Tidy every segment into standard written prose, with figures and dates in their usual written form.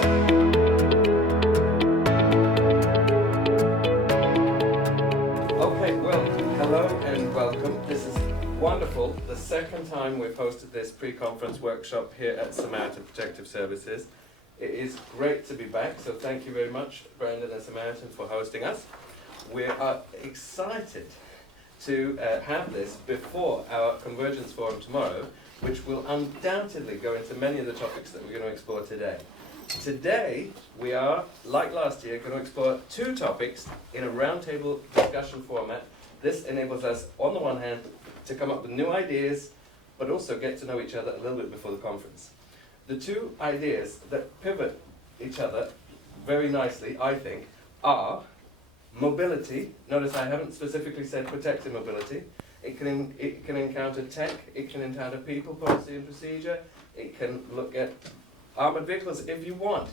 Okay, well, hello and welcome. This is wonderful. The second time we've hosted this pre-conference workshop here at Samaritan Protective Services. It is great to be back, so thank you very much, Brandon and Samaritan, for hosting us. We are excited to have this before our Convergence Forum tomorrow, which will undoubtedly go into many of the topics that we're going to explore today. Today, we are, like last year, going to explore two topics in a roundtable discussion format. This enables us, on the one hand, to come up with new ideas, but also get to know each other a little bit before the conference. The two ideas that pivot each other very nicely, I think, are mobility. Notice I haven't specifically said protective mobility. It can encounter tech, it can encounter people, policy and procedure, it can look at armored vehicles if you want.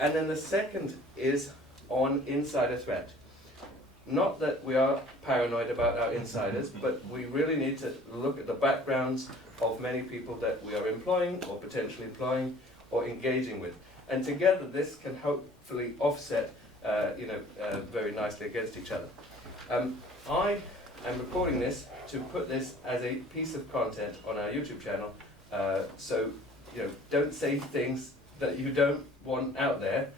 And then the second is on insider threat. Not that we are paranoid about our insiders, but we really need to look at the backgrounds of many people that we are employing or potentially employing or engaging with. And together this can hopefully offset very nicely against each other. I am recording this to put this as a piece of content on our YouTube channel, so don't say things that you don't want out there.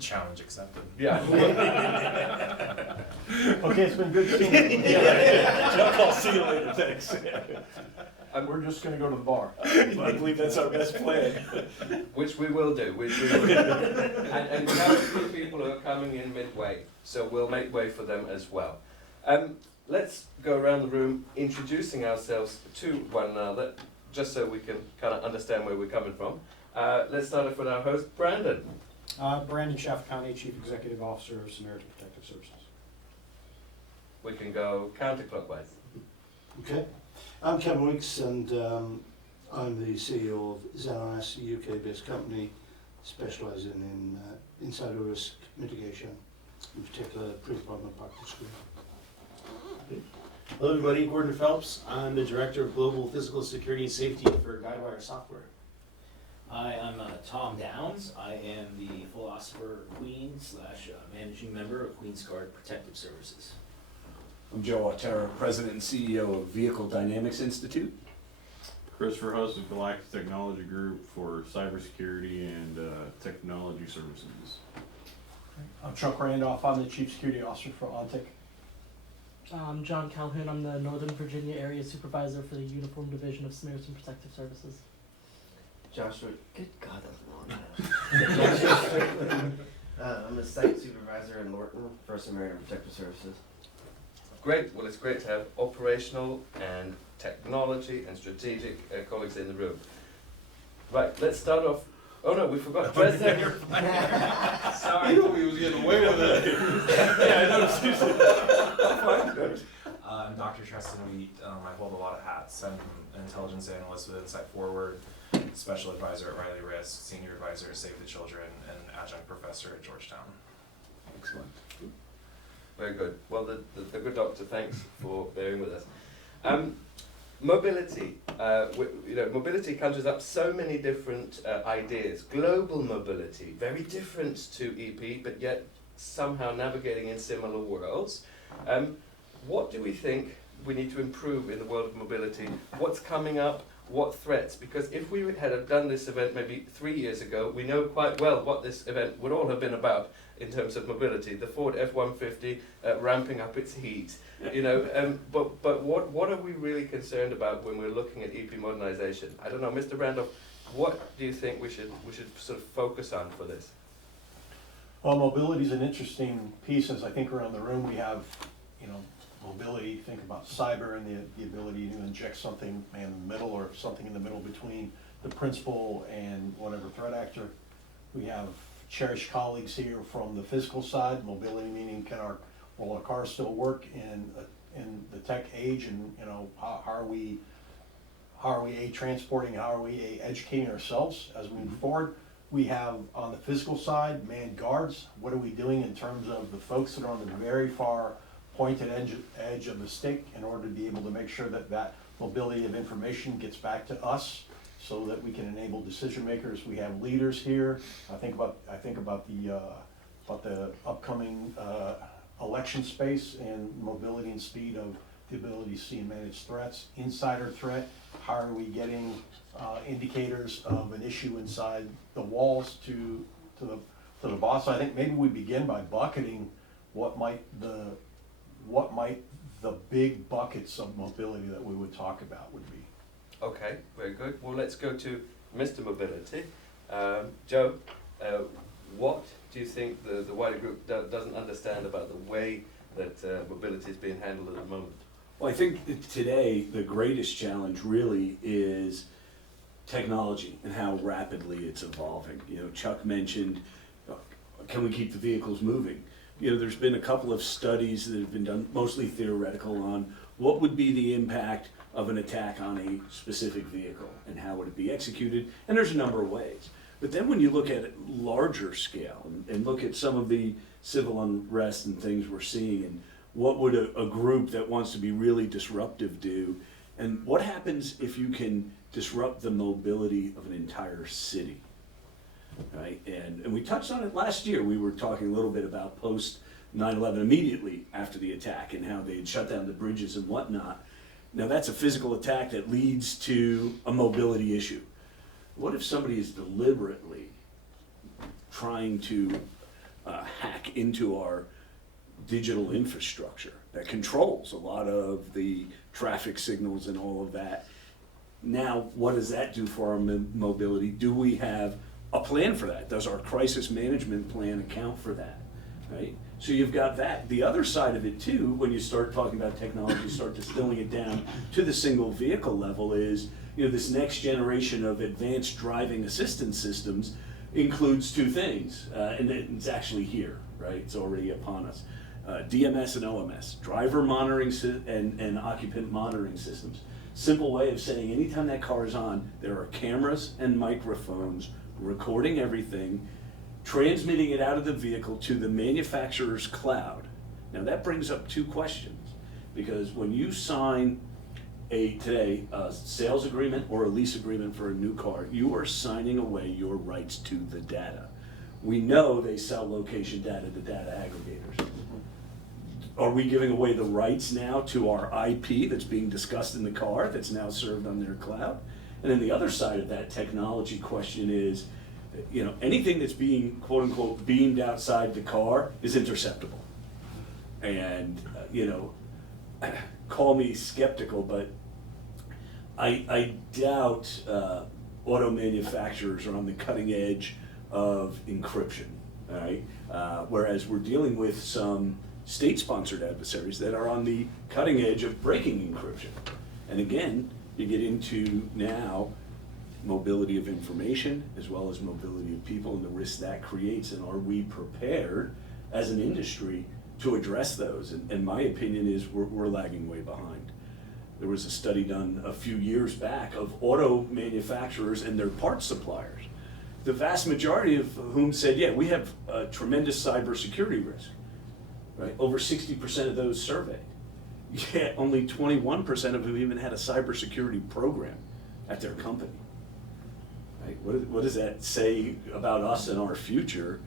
Challenge accepted. Yeah. Okay, it's been good seeing you. I'll see you later, thanks. We're just gonna go to the bar. I believe that's our best plan. Which we will do. And we have a few people who are coming in midway, so we'll make way for them as well. Let's go around the room introducing ourselves to one another, just so we can kind of understand where we're coming from. Let's start off with our host, Brandon. Brandon Shaft County, Chief Executive Officer of Samaritan Protective Services. We can go counterclockwise. Okay, I'm Kevin Weeks, and I'm the CEO of ZRS, a UK-based company specialising in insider risk mitigation, in particular pre-employment practice screening. Hello everybody, Gordon Phelps. I'm the Director of Global Physical Security and Safety for Guidewire Software. Hi, I'm Tom Downs. I am the philosopher Queen / managing member of Queen's Guard Protective Services. I'm Joe Otero, President and CEO of Vehicle Dynamics Institute. Christopher Huss of Galactic Technology Group for cybersecurity and technology services. I'm Chuck Randolph, I'm the Chief Security Officer for Ontic. I'm John Calhoun, I'm the Northern Virginia Area Supervisor for the Uniform Division of Samaritan Protective Services. Joshua, good God, that's a long time. Joshua Strickland. I'm the Site Supervisor in Lorton for Samaritan Protective Services. Great. Well, it's great to have operational and technology and strategic colleagues in the room. Right, let's start off. Oh no, we forgot. President. Sorry. You knew we was getting away with it. Yeah, I know. I'm Dr. Treston Wheat. I hold a lot of hats. I'm an intelligence analyst with Insight Forward, special advisor at Riley Risk, senior advisor at Save the Children, and adjunct professor at Georgetown. Excellent. Very good. Well, the good doctor, thanks for bearing with us. Mobility. Mobility conjures up so many different ideas. Global mobility, very different to EP, but yet somehow navigating in similar worlds. What do we think we need to improve in the world of mobility? What's coming up? What threats? Because if we had done this event maybe 3 years ago, we know quite well what this event would all have been about in terms of mobility. The Ford F-150 ramping up its heat, but what are we really concerned about when we're looking at EP modernization? I don't know, Mr. Randolph, what do you think we should sort of focus on for this? Well, mobility is an interesting piece, as I think around the room we have, mobility, think about cyber and the ability to inject something in the middle or something in the middle between the principal and whatever threat actor. We have cherished colleagues here from the physical side, mobility meaning will our cars still work in the tech age, and how are we transporting, how are we educating ourselves as we move forward. We have on the physical side manned guards. What are we doing in terms of the folks that are on the very far pointed edge of the stick in order to be able to make sure that mobility of information gets back to us so that we can enable decision makers. We have leaders here. I think about the upcoming election space and mobility and speed of the ability to see and manage threats, insider threat. How are we getting indicators of an issue inside the walls to the boss? I think maybe we begin by bucketing what might the big buckets of mobility that we would talk about would be. Okay, very good. Well, let's go to Mr. Mobility. Joe, what do you think the wider group doesn't understand about the way that mobility is being handled at the moment? Well, I think that today the greatest challenge really is technology and how rapidly it's evolving. You know, Chuck mentioned, can we keep the vehicles moving? You know, there's been a couple of studies that have been done, mostly theoretical, on what would be the impact of an attack on a specific vehicle and how would it be executed, and there's a number of ways. But then when you look at it larger scale and look at some of the civil unrest and things we're seeing, and what would a group that wants to be really disruptive do, and what happens if you can disrupt the mobility of an entire city, right? And we touched on it last year. We were talking a little bit about post 9/11, immediately after the attack, and how they had shut down the bridges and whatnot. Now that's a physical attack that leads to a mobility issue. What if somebody is deliberately trying to hack into our digital infrastructure that controls a lot of the traffic signals and all of that? Now, what does that do for our mobility? Do we have a plan for that? Does our crisis management plan account for that, right? So you've got that. The other side of it too, when you start talking about technology, start distilling it down to the single vehicle level, is, you know, this next generation of advanced driving assistance systems includes two things, and it's actually here, right? It's already upon us. DMS and OMS, driver monitoring and occupant monitoring systems. Simple way of saying anytime that car is on, there are cameras and microphones recording everything, transmitting it out of the vehicle to the manufacturer's cloud. Now that brings up two questions, because when you sign today a sales agreement or a lease agreement for a new car, you are signing away your rights to the data. We know they sell location data to data aggregators. Are we giving away the rights now to our IP that's being discussed in the car that's now served on their cloud? And then the other side of that technology question is, you know, anything that's being quote unquote beamed outside the car is interceptable. And, you know, call me skeptical, but I doubt auto manufacturers are on the cutting edge of encryption, all right? Whereas we're dealing with some state-sponsored adversaries that are on the cutting edge of breaking encryption. And again, you get into now mobility of information as well as mobility of people and the risks that creates, and are we prepared as an industry to address those? And my opinion is we're lagging way behind. There was a study done a few years back of auto manufacturers and their parts suppliers, the vast majority of whom said, yeah, we have a tremendous cybersecurity risk, right? Over 60% of those surveyed. Yet only 21% of them even had a cybersecurity program at their company. Right? What does that say about us and our future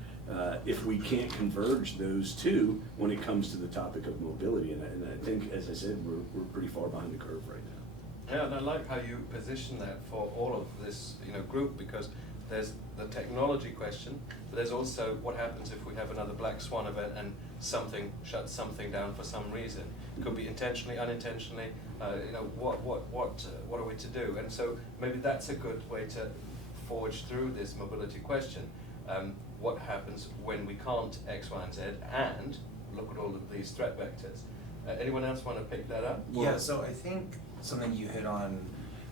if we can't converge those two when it comes to the topic of mobility? And I think, as I said, we're pretty far behind the curve right now. Yeah, and I like how you position that for all of this, you know, group, because there's the technology question, but there's also what happens if we have another black swan event and something shuts something down for some reason. It could be intentionally, unintentionally. You know, what are we to do? And so maybe that's a good way to forge through this mobility question. What happens when we can't X, Y, and Z, and look at all of these threat vectors? Anyone else want to pick that up? Yeah, so I think something you hit on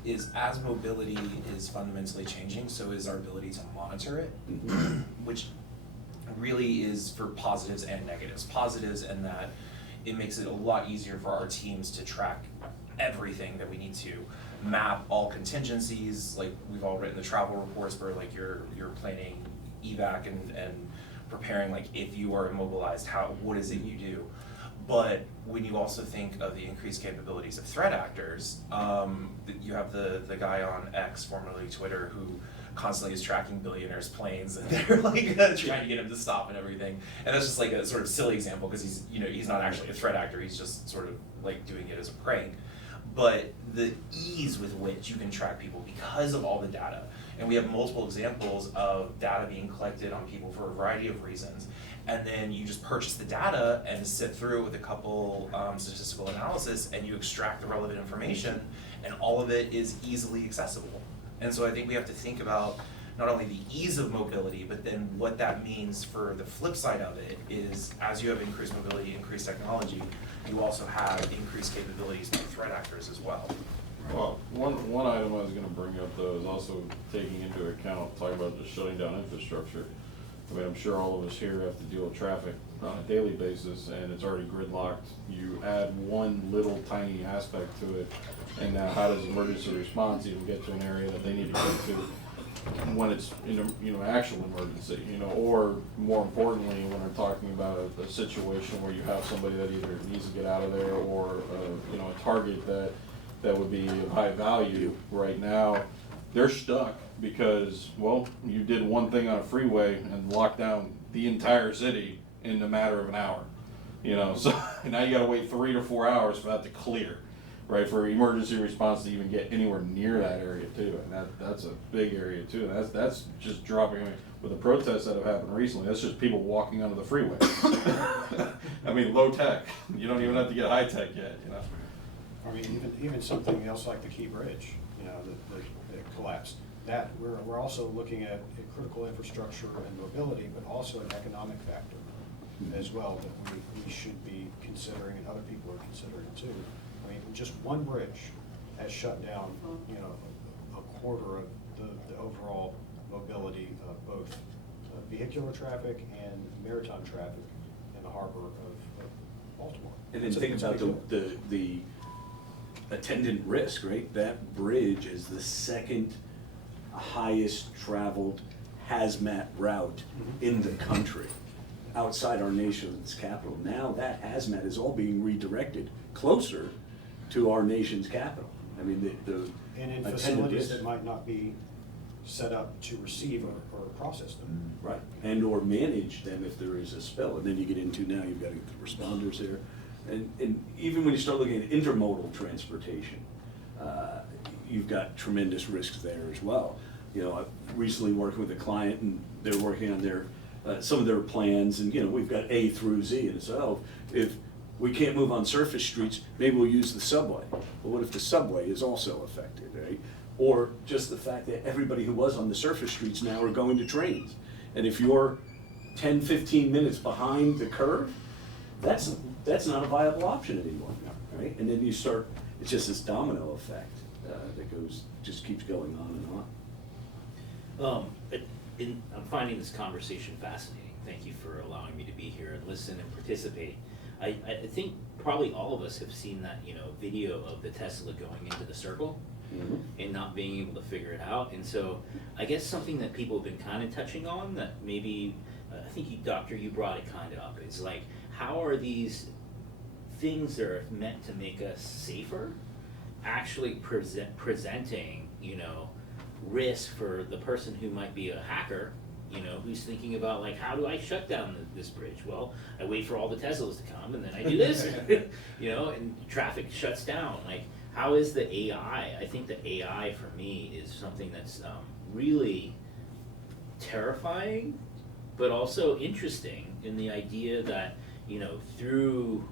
is, as mobility is fundamentally changing, so is our ability to monitor it, which really is for positives and negatives. Positives in that it makes it a lot easier for our teams to track everything that we need to, map all contingencies, like we've all written the travel reports where like you're planning evac and preparing, like if you are immobilized, what is it you do? But when you also think of the increased capabilities of threat actors, you have the guy on X, formerly Twitter, who constantly is tracking billionaires' planes, and they're like trying to get him to stop and everything. And that's just like a sort of silly example because he's not actually a threat actor. He's just sort of like doing it as a prank. But the ease with which you can track people because of all the data, and we have multiple examples of data being collected on people for a variety of reasons, and then you just purchase the data and sit through with a couple statistical analysis, and you extract the relevant information, and all of it is easily accessible. And so I think we have to think about not only the ease of mobility, but then what that means for the flip side of it is, as you have increased mobility, increased technology, you also have increased capabilities by threat actors as well. Well, one item I was gonna bring up though is also taking into account, talking about just shutting down infrastructure. I mean, I'm sure all of us here have to deal with traffic on a daily basis, and it's already gridlocked. You add one little tiny aspect to it, and now how does emergency response even get to an area that they need to get to when it's actual emergency, or more importantly, when we're talking about a situation where you have somebody that either needs to get out of there or a target that would be of high value. Right now, they're stuck because, well, you did one thing on a freeway and locked down the entire city in a matter of an hour. So now you gotta wait 3 to 4 hours for that to clear, right? For emergency response to even get anywhere near that area too. And that's a big area too. And that's just dropping. I mean, with the protests that have happened recently, that's just people walking onto the freeway. I mean, low tech. You don't even have to get high tech yet, I mean, even something else like the Key Bridge, that collapsed. That we're also looking at a critical infrastructure and mobility, but also an economic factor as well that we should be considering, and other people are considering too. I mean, just one bridge has shut down, a quarter of the overall mobility of both vehicular traffic and maritime traffic in the harbor of Baltimore. And then think about the attendant risk, right? That bridge is the second highest traveled hazmat route in the country, outside our nation's capital. Now that hazmat is all being redirected closer to our nation's capital. I mean, and in facilities that might not be set up to receive or process them. Right, and or manage them if there is a spill. And then you get into, now you've got to get the responders here. And even when you start looking at intermodal transportation, you've got tremendous risks there as well. I'm recently working with a client, and they're working on their some of their plans, and we've got A through Z, and so if we can't move on surface streets, maybe we'll use the subway. But what if the subway is also affected, right? Or just the fact that everybody who was on the surface streets now are going to trains. And if you're 10, 15 minutes behind the curve, that's not a viable option anymore, right? And then you start, it's just this domino effect that just keeps going on and on. I'm finding this conversation fascinating. Thank you for allowing me to be here and listen and participate. I think probably all of us have seen that video of the Tesla going into the circle and not being able to figure it out. And so I guess something that people have been kind of touching on that maybe I think you brought it kind of up. It's like, how are these things that are meant to make us safer actually presenting risk for the person who might be a hacker, who's thinking about, like, how do I shut down this bridge? Well, I wait for all the Teslas to come, and then I do this, and traffic shuts down. Like, how is the AI? I think the AI for me is something that's really terrifying, but also interesting in the idea that, through,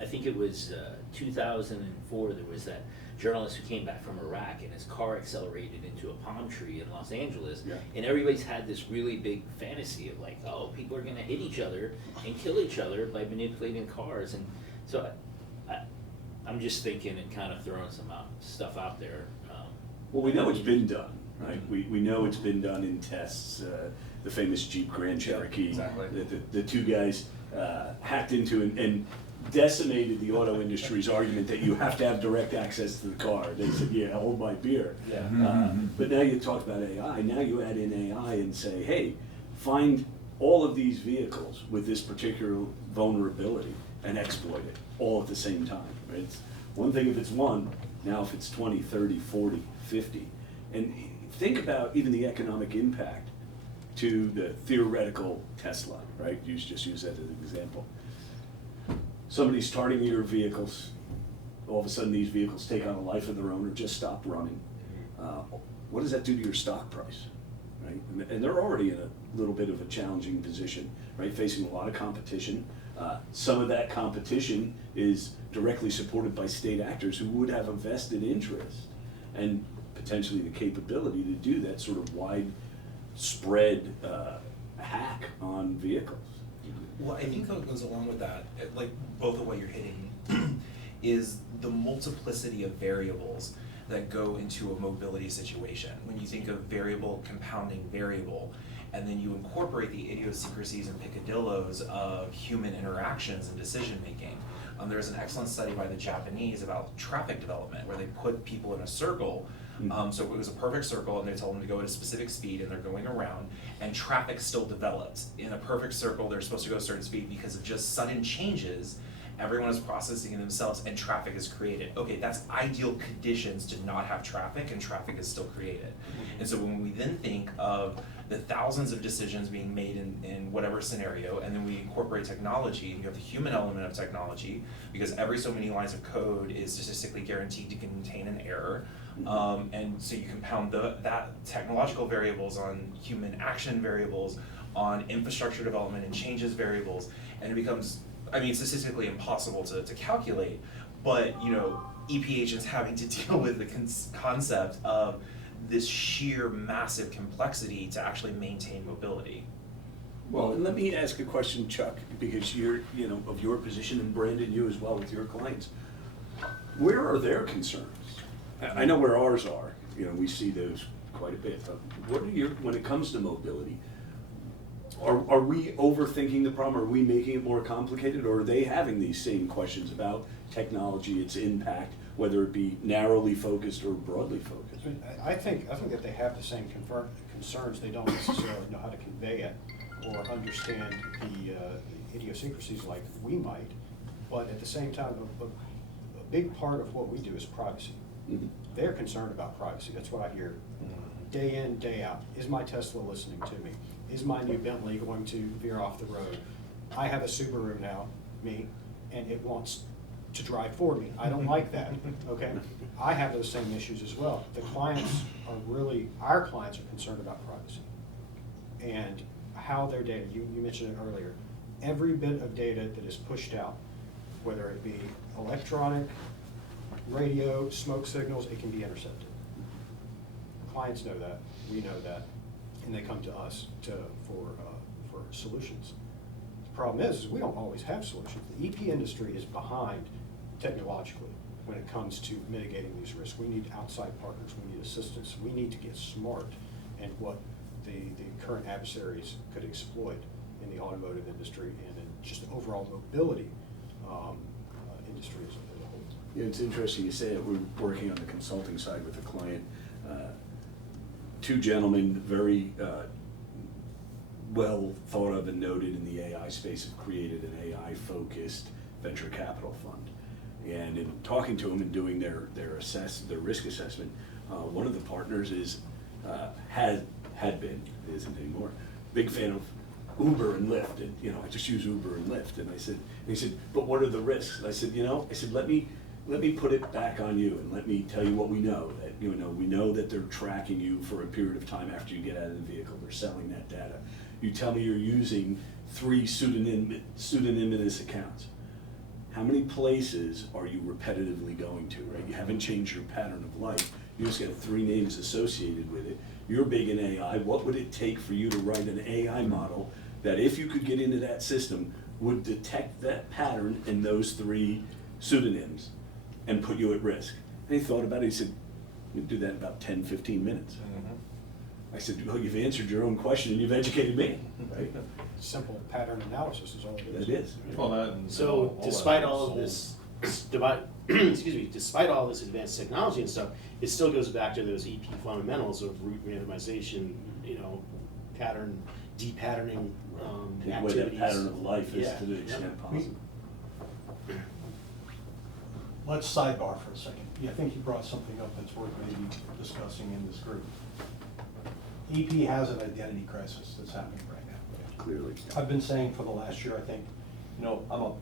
I think it was 2004, there was that journalist who came back from Iraq and his car accelerated into a palm tree in Los Angeles, and everybody's had this really big fantasy of like, oh, people are going to hit each other and kill each other by manipulating cars. And so I'm just thinking and kind of throwing some stuff out there. Well, we know it's been done, right? We know it's been done in tests. The famous Jeep Grand Cherokee, exactly. The two guys hacked into and decimated the auto industry's argument that you have to have direct access to the car. They said, yeah, hold my beer. But now you talk about AI. Now you add in AI and say, hey, find all of these vehicles with this particular vulnerability. and exploit it all at the same time. Right? It's one thing if it's one, now if it's 20, 30, 40, 50. And think about even the economic impact to the theoretical Tesla, right? Just use that as an example. Somebody's starting your vehicles, all of a sudden these vehicles take on a life of their own or just stop running. What does that do to your stock price, right? And they're already in a little bit of a challenging position, right? Facing a lot of competition. Some of that competition is directly supported by state actors who would have a vested interest and potentially the capability to do that sort of widespread hack on vehicles. Well, I think what goes along with that, like both of what you're hitting, is the multiplicity of variables that go into a mobility situation. When you think of variable compounding variable, and then you incorporate the idiosyncrasies and picadillos of human interactions and decision making. There's an excellent study by the Japanese about traffic development, where they put people in a circle. So it was a perfect circle, and they told them to go at a specific speed, and they're going around, and traffic still develops. In a perfect circle, they're supposed to go a certain speed because of just sudden changes. Everyone is processing in themselves, and traffic is created. Okay, that's ideal conditions to not have traffic, and traffic is still created. And so when we then think of the thousands of decisions being made in whatever scenario, and then we incorporate technology, and you have the human element of technology, because every so many lines of code is statistically guaranteed to contain an error. And so you compound that technological variables on human action variables, on infrastructure development and changes variables, and it becomes, I mean, statistically impossible to calculate, but EP agents having to deal with the concept of this sheer massive complexity to actually maintain mobility. Well, and let me ask a question, Chuck, because you're, of your position, and Brandon, you as well with your clients. Where are their concerns? I know where ours are. We see those quite a bit. What are when it comes to mobility? Are we overthinking the problem? Are we making it more complicated, or are they having these same questions about technology, its impact, whether it be narrowly focused or broadly focused? I think that they have the same concerns. They don't necessarily know how to convey it or understand the idiosyncrasies like we might. But at the same time, a big part of what we do is privacy. Mm-hmm. They're concerned about privacy. That's what I hear day in, day out. Is my Tesla listening to me? Is my new Bentley going to veer off the road? I have a Subaru now, and it wants to drive for me. I don't like that, okay? I have those same issues as well. Our clients are concerned about privacy and how their data, you mentioned it earlier, every bit of data that is pushed out, whether it be electronic, radio, smoke signals, it can be intercepted. Clients know that, we know that, and they come to us for solutions. The problem is we don't always have solutions. The EP industry is behind technologically when it comes to mitigating these risks. We need outside partners, we need assistance, we need to get smart in what the current adversaries could exploit in the automotive industry and in just overall mobility industry as a whole. Yeah, it's interesting you say that. We're working on the consulting side with a client. Two gentlemen, very well thought of and noted in the AI space, have created an AI-focused venture capital fund. And in talking to them and doing their risk assessment, one of the partners had been, isn't anymore, big fan of Uber and Lyft, and I just use Uber and Lyft. And he said, but what are the risks? And I said, let me put it back on you, and let me tell you what we know. That we know that they're tracking you for a period of time after you get out of the vehicle. They're selling that data. You tell me you're using 3 pseudonymous accounts. How many places are you repetitively going to, right? You haven't changed your pattern of life. You just got 3 names associated with it. You're big in AI. What would it take for you to write an AI model that, if you could get into that system, would detect that pattern in those 3 pseudonyms and put you at risk? And he thought about it. He said, you do that in about 10, 15 minutes. I said, well, you've answered your own question and you've educated me, right? Simple pattern analysis is all it is. It is. Well, that and So despite all of this, despite all this advanced technology and stuff, it still goes back to those EP fundamentals of root randomization, pattern, depatterning Where that activities. pattern of life is Yeah. to the extent possible. let's sidebar for a second. Yeah, I think you brought something up that's worth maybe discussing in this group. EP has an identity crisis that's happening right now. Clearly. I've been saying for the last year, I think, you know, I'm a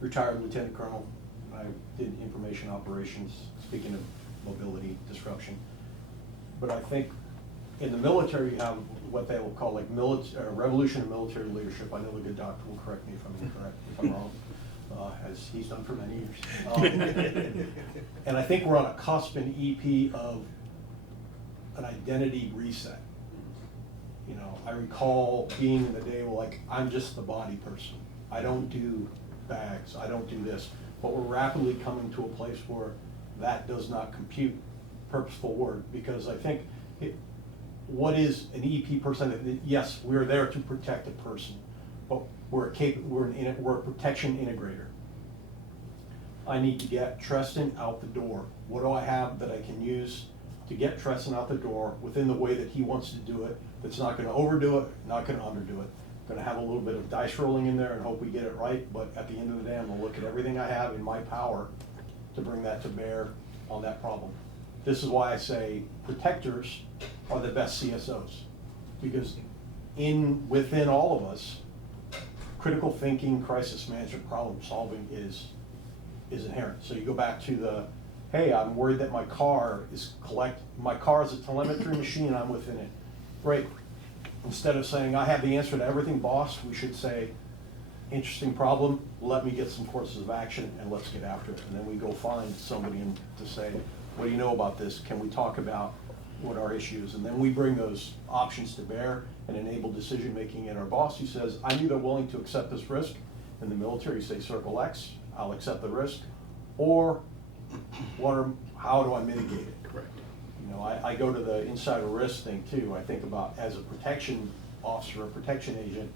retired lieutenant colonel. I did information operations, speaking of mobility disruption. But I think in the military, you have what they will call like revolution in military leadership. I know the good doctor will correct me if I'm incorrect, if I'm wrong, as he's done for many years. And I think we're on a cusp in EP of an identity reset. You know, I recall being in the day where like, I'm just the body person. I don't do bags, I don't do this. But we're rapidly coming to a place where that does not compute, purposeful word, because I think what is an EP person? Yes, we're there to protect a person, but we're a protection integrator. I need to get Treston out the door. What do I have that I can use to get Treston out the door within the way that he wants to do it, that's not gonna overdo it, not gonna underdo it. Gonna have a little bit of dice rolling in there and hope we get it right, but at the end of the day, I'm gonna look at everything I have in my power to bring that to bear on that problem. This is why I say protectors are the best CSOs, because within all of us, critical thinking, crisis management, problem solving is inherent. So you go back to hey, I'm worried that my car is a telemetry machine and I'm within it. Great. Instead of saying, I have the answer to everything, boss, we should say, interesting problem, let me get some courses of action and let's get after it. And then we go find somebody to say, what do you know about this? Can we talk about what our issue is? And then we bring those options to bear and enable decision-making. And our boss, he says, I'm either willing to accept this risk. In the military, you say circle X, I'll accept the risk. Or how do I mitigate it? Correct. You know, I go to the insider risk thing too. I think about as a protection officer, a protection agent,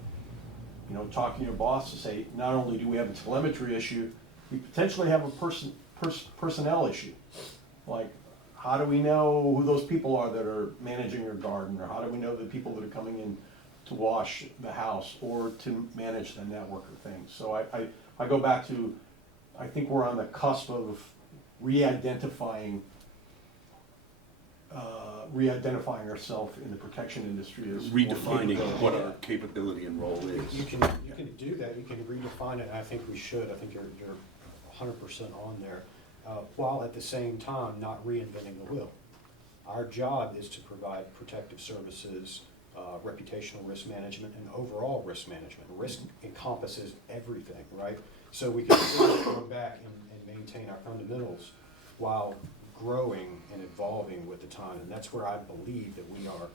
you know, talking to your boss to say, not only do we have a telemetry issue, we potentially have a personnel issue. Like, how do we know who those people are that are managing your garden? Or how do we know the people that are coming in to wash the house or to manage the network of things? So I go back to, I think we're on the cusp of re-identifying ourselves in the protection industry as Redefining what our capability and role is. You can do that, you can redefine it, and I think we should. I think you're 100% on there, while at the same time not reinventing the wheel. Our job is to provide protective services, reputational risk management, and overall risk management. Risk encompasses everything, right? So we can still go back and maintain our fundamentals while growing and evolving with the time, and that's where I believe that we are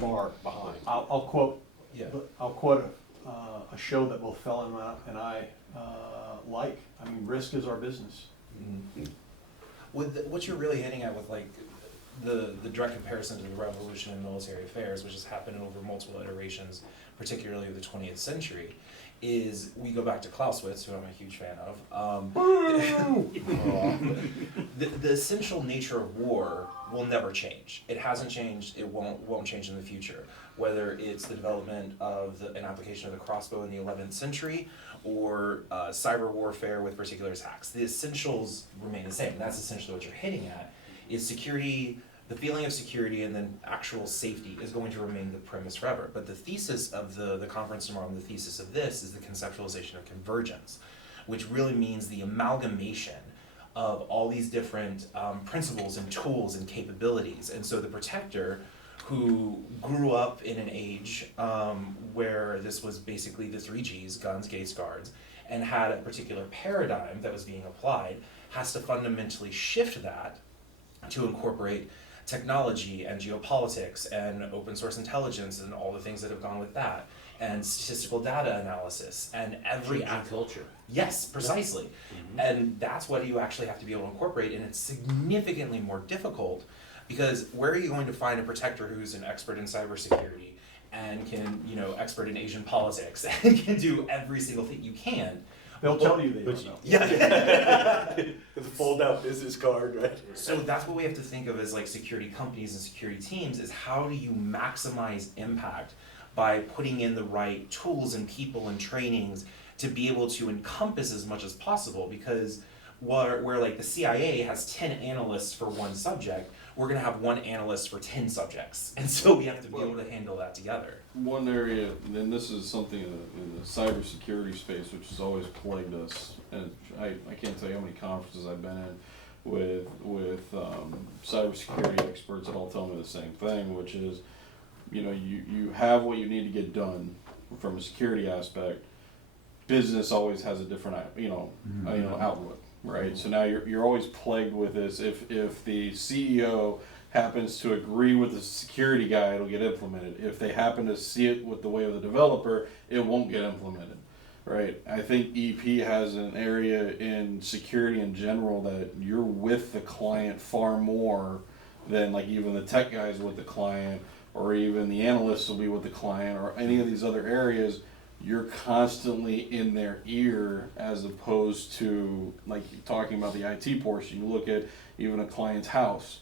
far behind. I'll quote Yeah. a show that both Fella and I like. I mean, risk is our business. Mm-hmm. What you're really hitting at with like the direct comparison to the revolution in military affairs, which has happened over multiple iterations, particularly of the 20th century, is we go back to Clausewitz, who I'm a huge fan of. The essential nature of war will never change. It hasn't changed. It won't change in the future. Whether it's the development of an application of the crossbow in the 11th century, or cyber warfare with particular attacks, the essentials remain the same. And that's essentially what you're hitting at. Is security. The feeling of security and then actual safety is going to remain the premise forever. But the thesis of the conference tomorrow, and the thesis of this, is the conceptualization of convergence, which really means the amalgamation of all these different principles and tools and capabilities. And so the protector, who grew up in an age where this was basically the 3 Gs, guns, gates, guards, and had a particular paradigm that was being applied, has to fundamentally shift that to incorporate technology and geopolitics and open source intelligence and all the things that have gone with that, and statistical data analysis and every culture. Yes, precisely. Mm-hmm. And that's what you actually have to be able to incorporate, and it's significantly more difficult because where are you going to find a protector who's an expert in cybersecurity and can, expert in Asian politics and can do every single thing you can? They'll tell you they don't know. Yeah. The fold-out business card, right? So that's what we have to think of as like security companies and security teams, is how do you maximize impact by putting in the right tools and people and trainings to be able to encompass as much as possible, because where like the CIA has 10 analysts for one subject, we're gonna have one analyst for 10 subjects, and so we have to be able to handle that together. One area, and this is something in the cybersecurity space, which has always plagued us, and I can't tell you how many conferences I've been in with cybersecurity experts that all tell me the same thing, which is, you have what you need to get done from a security aspect. Business always has a different, outlook, right? So now you're always plagued with this. If the CEO happens to agree with the security guy, it'll get implemented. If they happen to see it with the way of the developer, it won't get implemented, right? I think EP has an area in security in general that you're with the client far more than like even the tech guys with the client, or even the analysts will be with the client, or any of these other areas. You're constantly in their ear, as opposed to like talking about the IT portion. You look at even a client's house.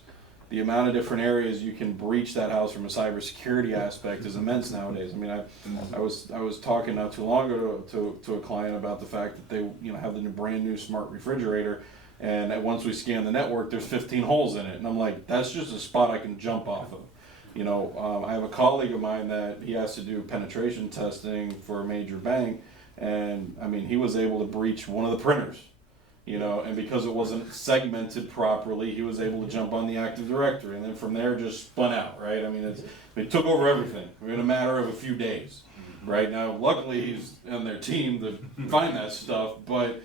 The amount of different areas you can breach that house from a cybersecurity aspect is immense nowadays. I mean, I was talking not too long ago to a client about the fact that they have the brand new smart refrigerator, and once we scan the network, there's 15 holes in it, and I'm like, that's just a spot I can jump off of. I have a colleague of mine that he has to do penetration testing for a major bank, and I mean, he was able to breach one of the printers. And because it wasn't segmented properly, he was able to jump on the Active Directory, and then from there just spun out, right? I mean, it took over everything in a matter of a few days, right? Now, luckily, he's on their team to find that stuff, but,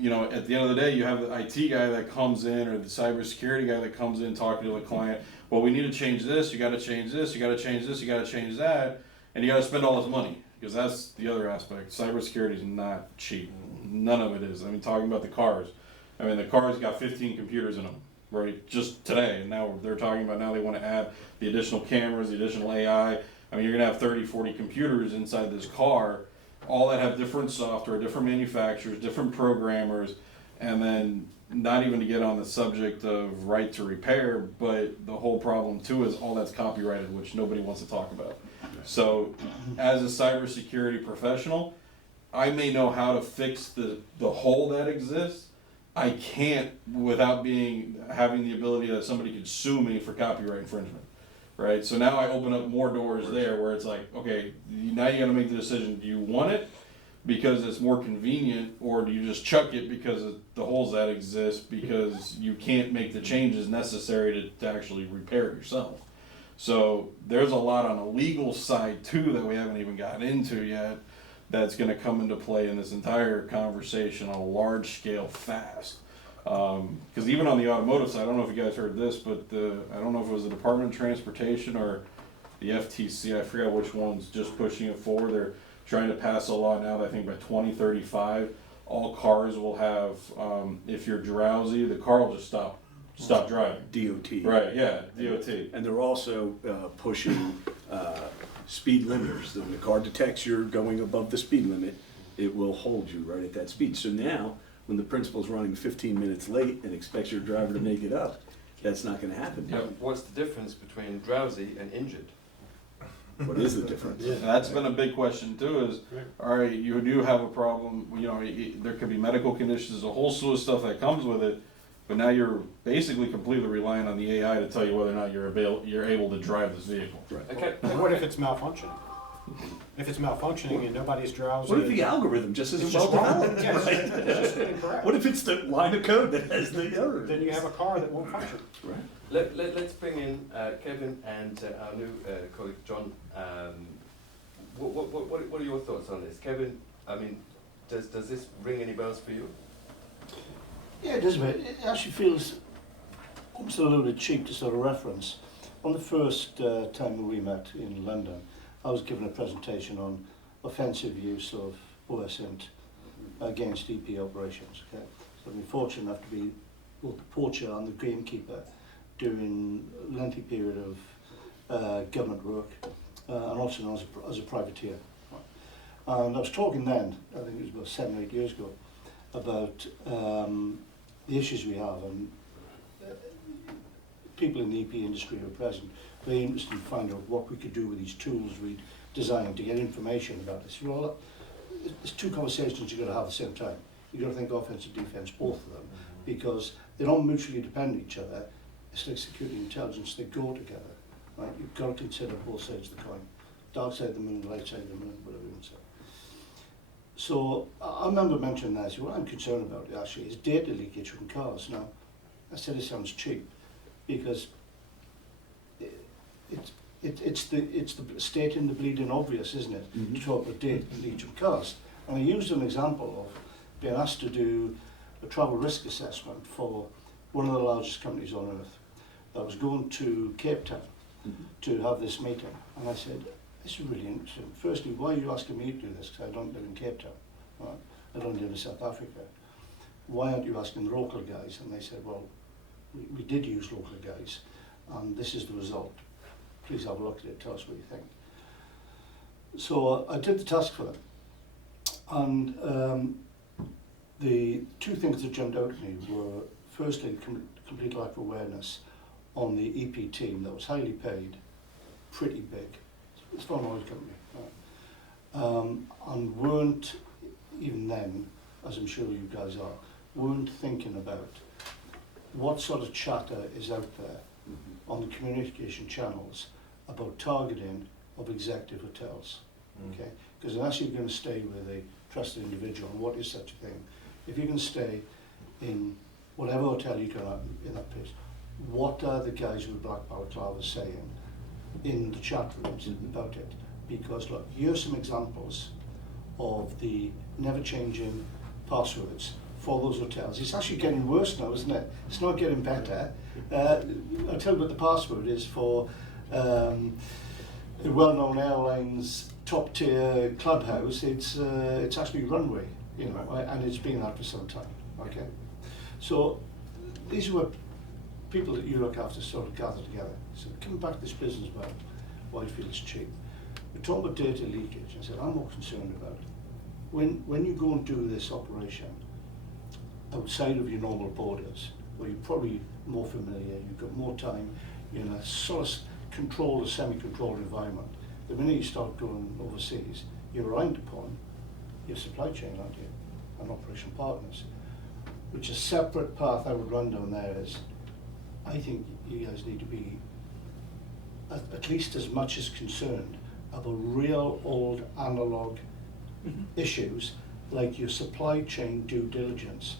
at the end of the day, you have the IT guy that comes in, or the cybersecurity guy that comes in talking to the client, well, we need to change this, you gotta change this, you gotta change this, you gotta change that, and you gotta spend all this money, because that's the other aspect. Cybersecurity is not cheap. None of it is. I mean, talking about the cars. I mean, the cars got 15 computers in them, right? Just today. And now they're talking about now they want to add the additional cameras, the additional AI. I mean, you're going to have 30, 40 computers inside this car, all that have different software, different manufacturers, different programmers, and then not even to get on the subject of right to repair, but the whole problem too is all that's copyrighted, which nobody wants to talk about. So as a cybersecurity professional, I may know how to fix the hole that exists. I can't without having the ability that somebody could sue me for copyright infringement, right? So now I open up more doors there where it's like, okay, now you gotta make the decision, do you want it because it's more convenient, or do you just chuck it because of the holes that exist, because you can't make the changes necessary to actually repair it yourself? So there's a lot on the legal side too that we haven't even gotten into yet, that's going to come into play in this entire conversation on a large scale fast. Because even on the automotive side, I don't know if you guys heard this, but I don't know if it was the Department of Transportation or the FTC, I forget which one's just pushing it forward. They're trying to pass a law now that I think by 2035, all cars will have, if you're drowsy, the car will just stop driving. DOT. Right, yeah, DOT. And they're also pushing speed limiters. When the car detects you're going above the speed limit, it will hold you right at that speed. So now, when the principal's running 15 minutes late and expects your driver to make it up, that's not going to happen. Yeah, what's the difference between drowsy and injured? What is the difference? And that's been a big question too, is, all right, you do have a problem, there could be medical conditions, a whole slew of stuff that comes with it, but now you're basically completely relying on the AI to tell you whether or not you're able to drive this vehicle. Right. Okay. And what if it's malfunctioning? If it's malfunctioning and nobody's drowsy. What if the algorithm just isn't it's well just wrong? developed? Yeah, it's just incorrect. What if it's the line of code that has the error? Then you have a car that won't function. Right. Let's bring in Kevin and our new colleague John. What are your thoughts on this? Kevin, I mean, does this ring any bells for you? Yeah, it does a bit. It actually feels almost a little bit cheap to sort of reference. On the first time we met in London, I was given a presentation on offensive use of OSINT against EP operations. Okay? So I've been fortunate enough to be both the poacher and the gamekeeper during a lengthy period of government work, and also as a privateer. And I was talking then, I think it was about 7 or 8 years ago, about the issues we have, and people in the EP industry who are present, very interested in finding out what we could do with these tools we designed to get information about this. Well, there's two conversations you've got to have at the same time. You've got to think offense and defense, both of them, because they don't mutually depend on each other. It's like security and intelligence, they go together, right? You've got to consider both sides of the coin. Dark side of the moon, light side of the moon, whatever you want to say. So I remember mentioning that. So what I'm concerned about actually is data leakage from cars. Now, I said it sounds cheap because it's the stating the bleeding obvious, isn't it? Mhm. To talk about data leakage from cars. And I used an example of being asked to do a travel risk assessment for one of the largest companies on earth that was going to Cape Town to have this meeting. And I said, this is really interesting. Firstly, why are you asking me to do this? Because I don't live in Cape Town. Right? I don't live in South Africa. Why aren't you asking the local guys? And they said, well, we did use local guys, and this is the result. Please have a look at it, tell us what you think. So I did the task for them. And the two things that jumped out at me were, firstly, complete lack of awareness on the EP team that was highly paid, pretty big. It's not an oil company. Right? And weren't, even then, as I'm sure you guys are, weren't thinking about what sort of chatter is out there on the communication channels about targeting of executive hotels. Okay? Because unless you're going to stay with a trusted individual, and what is such a thing, if you can stay in whatever hotel you can in that place, what are the guys with black balaclavas saying in the chat rooms about it? Because look, here's some examples of the never-changing passwords for those hotels. It's actually getting worse now, isn't it? It's not getting better. I'll tell you what the password is for a well-known airline's top-tier clubhouse. It's actually Runway, you know, and it's been that for some time. Okay, so these were people that you look after sort of gather together. So coming back to this business about why you feel it's cheap. We talk about data leakage. I said I'm more concerned about it. When you go and do this operation outside of your normal borders, where you're probably more familiar, you've got more time, you're in a sort of controlled or semi-controlled environment. The minute you start going overseas, you're reliant upon your supply chain, aren't you, and operation partners. Which a separate path I would run down there is, I think you guys need to be at least as much as concerned about real old analog issues like your supply chain due diligence.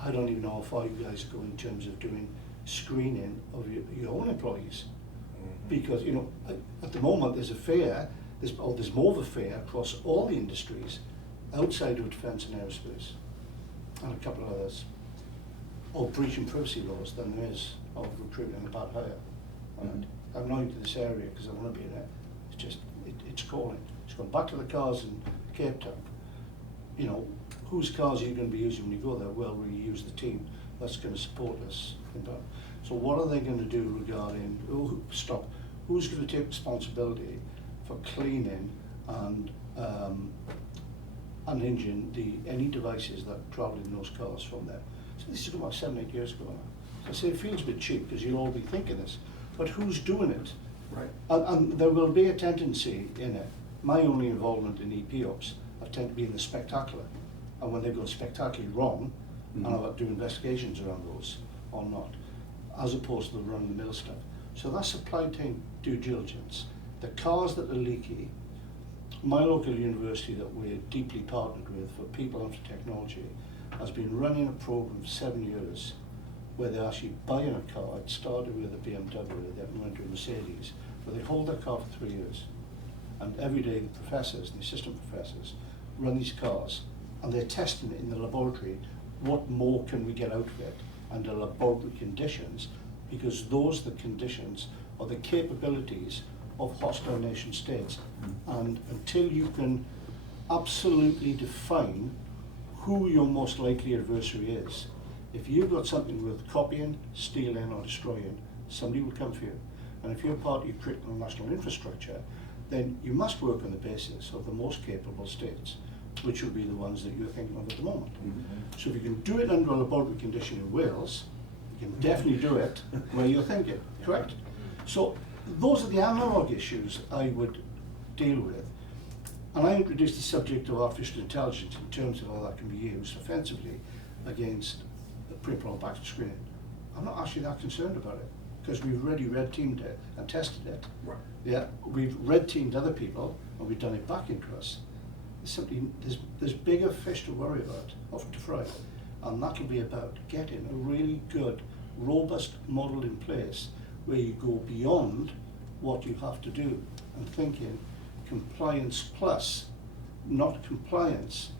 I don't even know how far you guys go in terms of doing screening of your own employees. Because, you know, at the moment there's a fear, there's more of a fear across all the industries outside of defence and aerospace, and a couple of others, of breaching privacy laws than there is of recruiting a bad hire. And I'm not into this area because I want to be in it. It's just, it's calling. It's going back to the cars in Cape Town. You know, whose cars are you going to be using when you go there? Well, we use the team that's going to support us. So what are they going to do regarding, who's going to take responsibility for cleaning and unhinging any devices that travel in those cars from there? So this is about 7-8 years ago now. So I say it feels a bit cheap because you'll all be thinking this, but who's doing it? Right. And there will be a tendency in it. My only involvement in EP ops, I tend to be in the spectacular. And when they go spectacularly wrong, and I've got to do investigations around those or not, as opposed to the run-of-the-mill stuff. So that's supply chain due diligence. The cars that are leaky, my local university that we're deeply partnered with for people and for technology has been running a program for 7 years where they're actually buying a car. It started with a BMW, then went to a Mercedes, where they hold their car for 3 years. And every day the professors and the assistant professors run these cars and they're testing it in the laboratory. What more can we get out of it under laboratory conditions? Because those are the conditions or the capabilities of hostile nation states. And until you can absolutely define who your most likely adversary is, if you've got something with copying, stealing or destroying, somebody will come for you. And if you're part of your critical national infrastructure, then you must work on the basis of the most capable states, which will be the ones that you're thinking of at the moment. So if you can do it under a laboratory condition in Wales, you can definitely do it where you're thinking, correct? So those are the analog issues I would deal with. And I introduced the subject of artificial intelligence in terms of how that can be used offensively against the print on back screen. I'm not actually that concerned about it, because we've already red teamed it and tested it. Right. Yeah, we've red teamed other people and we've done it back into us. It's simply, there's bigger fish to worry about, or to fry, and that will be about getting a really good, robust model in place where you go beyond what you have to do and thinking compliance plus, not compliance,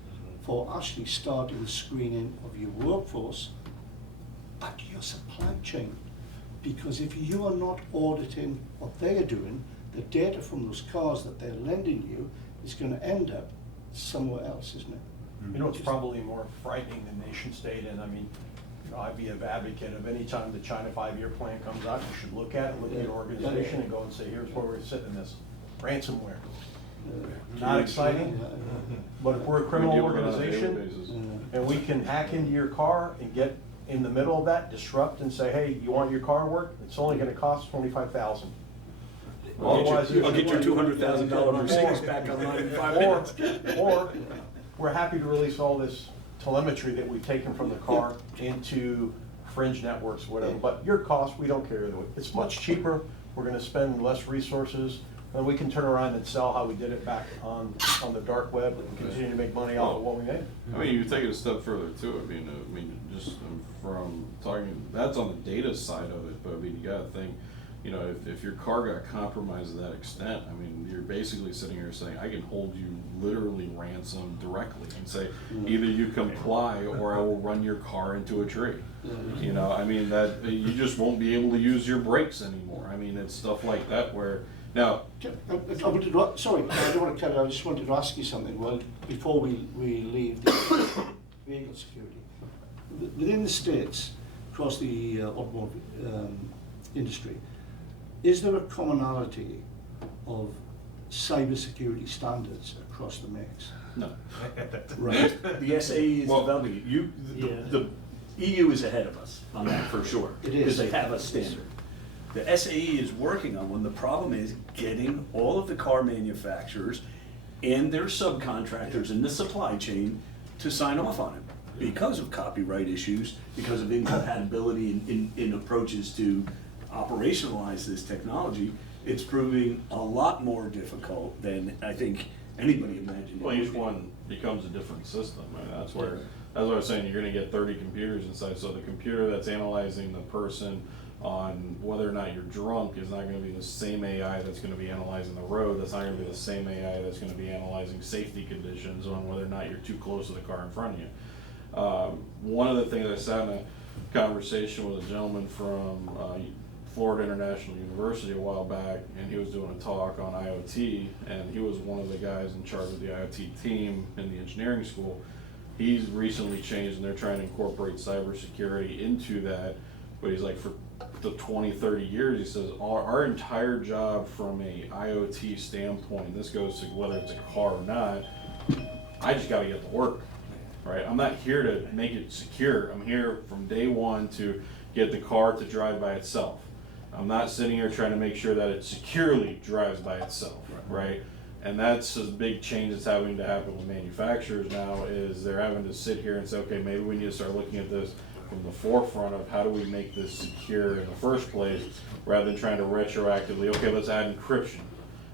for actually starting the screening of your workforce back to your supply chain. Because if you are not auditing what they are doing, the data from those cars that they're lending you is going to end up somewhere else, isn't it? You know, it's probably more frightening than nation state, and I mean, you know, I'd be an advocate of any time the China 5-year plan comes out, you should look at it, look at your organization and go and say, here's where we're sitting in this. Ransomware. Not exciting, but if we're a criminal We deal with it on a daily organization basis. and we can hack into your car and get in the middle of that, disrupt and say, hey, you want your car to work? It's only gonna cost $25,000. I'll get your $200,000 Mercedes back online in 5 minutes. Or we're happy to release all this telemetry that we've taken from the car into fringe networks, whatever, but your cost, we don't care. It's much cheaper, we're gonna spend less resources, and we can turn around and sell how we did it back on the dark web and continue to make money off of what we made. I mean, you take it a step further too. I mean, just from talking, that's on the data side of it. But I mean, you gotta think, you know, if your car got compromised to that extent, I mean, you're basically sitting here saying, I can hold you literally ransom directly and say, either you comply or I will run your car into a tree. You know, I mean, that you just won't be able to use your brakes anymore. I mean, it's stuff like that where now. Sorry, I don't want to cut it. I just wanted to ask you something. Well, before we leave the vehicle security, within the states, across the automotive industry, is there a commonality of cybersecurity standards across the mix? No. Right. The SAE is developing it. The EU is ahead of us on that for sure. It is. Because they have a standard. The SAE is working on one. The problem is getting all of the car manufacturers and their subcontractors in the supply chain to sign off on it because of copyright issues, because of incompatibility in approaches to operationalize this technology. It's proving a lot more difficult than I think anybody imagined. Well, each one becomes a different system. I mean, that's what I was saying. You're going to get 30 computers inside. So the computer that's analyzing the person on whether or not you're drunk is not going to be the same AI that's going to be analyzing the road. That's not going to be the same AI that's going to be analyzing safety conditions on whether or not you're too close to the car in front of you. One of the things I sat in a conversation with a gentleman from Florida International University a while back, and he was doing a talk on IoT, and he was one of the guys in charge of the IoT team in the engineering school. He's recently changed, and they're trying to incorporate cybersecurity into that, but he's like, for the 20, 30 years, he says, our entire job from a IoT standpoint, this goes to whether it's a car or not, I just gotta get to work, right? I'm not here to make it secure. I'm here from day one to get the car to drive by itself. I'm not sitting here trying to make sure that it securely drives by itself, right? And that's a big change that's having to happen with manufacturers now, is they're having to sit here and say, okay, maybe we need to start looking at this from the forefront of how do we make this secure in the first place, rather than trying to retroactively, okay, let's add encryption.